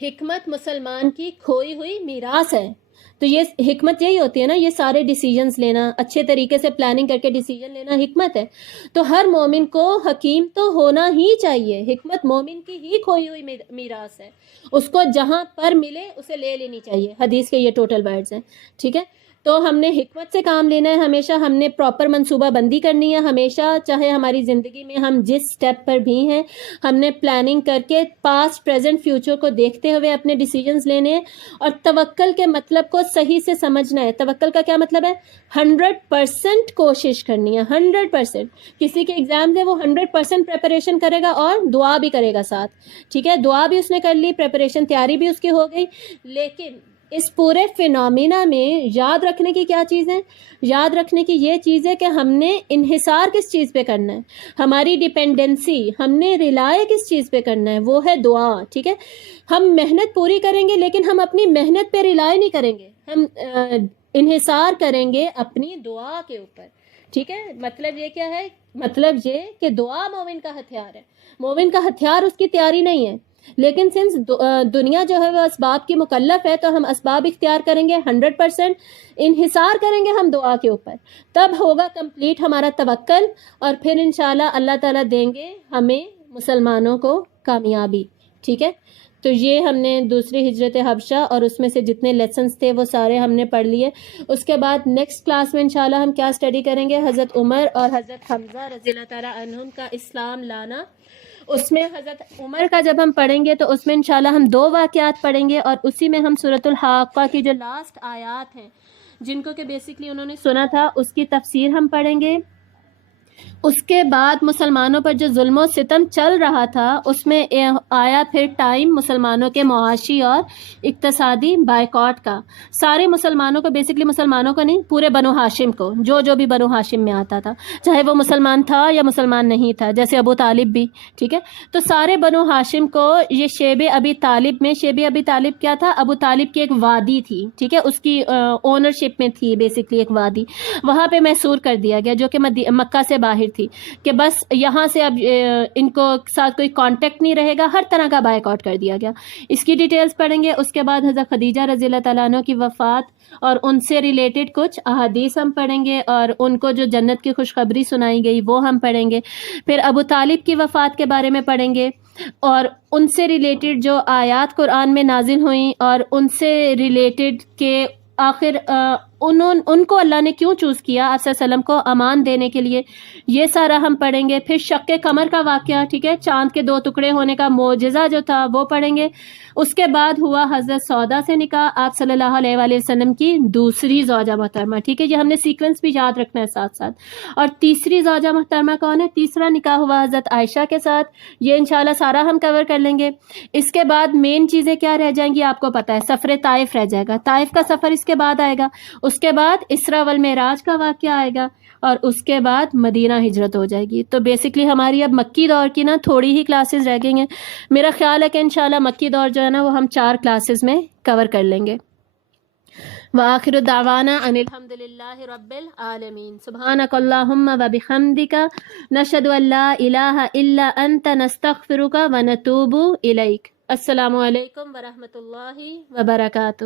حکمت مسلمان کی کھوئی ہوئی میراث ہے۔ تو یہ حکمت یہی ہوتی ہے نا، یہ سارے ڈیسیجنز لینا، اچھے طریقے سے پلاننگ کر کے ڈیسیجن لینا حکمت ہے۔ تو ہر مومن کو حکیم تو ہونا ہی چاہیے، حکمت مومن کی ہی کھوئی ہوئی میراث ہے، اس کو جہاں پر ملے اسے لے لینی چاہیے۔ حدیث کے یہ ٹوٹل ورڈز ہیں، ٹھیک ہے۔ تو ہم نے حکمت سے کام لینا ہے، ہمیشہ ہم نے پراپر منصوبہ بندی کرنی ہے، ہمیشہ چاہے ہماری زندگی میں ہم جس سٹیپ پر بھی ہیں، ہم نے پلاننگ کر کے پاسٹ پریزنٹ فیوچر کو دیکھتے ہوئے اپنے ڈیسیجنز لینے ہیں۔ اور توکل کے مطلب کو صحیح سے سمجھنا ہے۔ توکل کا کیا مطلب ہے؟ 100% کوشش کرنی ہے، 100%۔ کسی کے ایگزامز ہے وہ 100% پریپریشن کرے گا اور دعا بھی کرے گا ساتھ، ٹھیک ہے۔ دعا بھی اس نے کر لی، پریپریشن تیاری بھی اس کی ہو گئی، لیکن اس پورے فینومینا میں یاد رکھنے کی کیا چیز ہے؟ یاد رکھنے کی یہ چیز ہے کہ ہم نے انحصار کس چیز پہ کرنا ہے، ہماری ڈیپینڈنسی، ہم نے ریلائے کس چیز پہ کرنا ہے، وہ ہے دعا، ٹھیک ہے۔ ہم محنت پوری کریں گے لیکن ہم اپنی محنت پہ ریلائے نہیں کریں گے، ہم انحصار کریں گے اپنی دعا کے اوپر، ٹھیک ہے۔ مطلب یہ کیا ہے؟ مطلب یہ کہ دعا مومن کا ہتھیار ہے، مومن کا ہتھیار اس کی تیاری نہیں ہے۔ لیکن سنس دنیا جو ہے وہ اسباب کی مکلف ہے تو ہم اسباب اختیار کریں گے، 100% انحصار کریں گے ہم دعا کے اوپر، تب ہوگا کمپلیٹ ہمارا توکل، اور پھر انشاءاللہ اللہ تعالیٰ دیں گے ہمیں مسلمانوں کو کامیابی، ٹھیک ہے۔ تو یہ ہم نے دوسری ہجرت حبشہ اور اس میں سے جتنے لیسنز تھے وہ سارے ہم نے پڑھ لیے۔ اس کے بعد نیکسٹ کلاس میں انشاءاللہ ہم کیا اسٹڈی کریں گے؟ حضرت عمر اور حضرت حمزہ رضی اللہ تعالیٰ عنہم کا اسلام لانا۔ اس میں حضرت عمر کا جب ہم پڑھیں گے تو اس میں انشاءاللہ ہم 2 واقعات پڑھیں گے، اور اسی میں ہم سورۃ الحاقہ کی جو لاسٹ آیات ہیں جن کو کہ بیسکلی انہوں نے سنا تھا اس کی تفسیر ہم پڑھیں گے۔ اس کے بعد مسلمانوں پر جو ظلم و ستم چل رہا تھا اس میں آیا پھر ٹائم مسلمانوں کے معاشی اور اقتصادی بائیکاٹ کا۔ سارے مسلمانوں کو، بیسکلی مسلمانوں کو نہیں، پورے بنو ہاشم کو، جو بھی بنو ہاشم میں آتا تھا، چاہے وہ مسلمان تھا یا مسلمان نہیں تھا، جیسے ابو طالب بھی، ٹھیک ہے۔ تو سارے بنو ہاشم کو یہ شیب ابی طالب میں، شیب ابی طالب کیا تھا؟ ابو طالب کی ایک وادی تھی، ٹھیک ہے، اس کی اونرشپ میں تھی بیسکلی ایک وادی، وہاں پہ محصور کر دیا گیا جو کہ مکہ سے باہر تھی، کہ بس یہاں سے اب ان کو ساتھ کوئی کانٹیکٹ نہیں رہے گا، ہر طرح کا بائیک آؤٹ کر دیا گیا۔ اس کی ڈیٹیلز پڑھیں گے۔ اس کے بعد حضرت خدیجہ رضی اللہ تعالیٰ عنہ کی وفات اور ان سے ریلیٹڈ کچھ احادیث ہم پڑھیں گے، اور ان کو جو جنت کی خوشخبری سنائی گئی وہ ہم پڑھیں گے۔ پھر ابو طالب کی وفات کے بارے میں پڑھیں گے، اور ان سے ریلیٹڈ جو آیات قرآن میں نازل ہوئیں، اور ان سے ریلیٹڈ کہ آخر ان کو اللہ نے کیوں چوز کیا آپ صلی اللہ علیہ وسلم کو امان دینے کے لیے، یہ سارا ہم پڑھیں گے۔ پھر شق قمر کا واقعہ، ٹھیک ہے، چاند کے 2 ٹکڑے ہونے کا معجزہ جو تھا وہ پڑھیں گے۔ اس کے بعد ہوا حضرت سودا سے نکاح، آپ صلی اللہ علیہ وآلہ وسلم کی دوسری زوجہ محترمہ، ٹھیک ہے، یہ ہم نے سیکوینس بھی یاد رکھنا ہے ساتھ ساتھ۔ اور تیسری زوجہ محترمہ کون ہے؟ تیسرا نکاح ہوا حضرت عائشہ کے ساتھ، یہ انشاءاللہ سارا ہم کور کر لیں گے۔ اس کے بعد مین چیزیں کیا رہ جائیں گی آپ کو پتہ ہے، سفر طائف رہ جائے گا، طائف کا سفر اس کے بعد آئے گا۔ اس کے بعد اسراء والمعراج کا واقعہ آئے گا، اور اس کے بعد مدینہ ہجرت ہو جائے گی۔ تو بیسکلی ہماری اب مکی دور کی نا تھوڑی ہی کلاسز رہ گئی ہیں، میرا خیال ہے کہ انشاءاللہ مکی دور جو ہے نا وہ ہم 4 کلاسز میں کور کر لیں گے۔ وآخر دعوانا ان الحمد للہ رب العالمین، سبحانک اللہم وبحمدک، نشہد ان لا الہ الا انت، نستغفرک ونتوب الیک۔ السلام علیکم ورحمۃ اللہ وبرکاتہ۔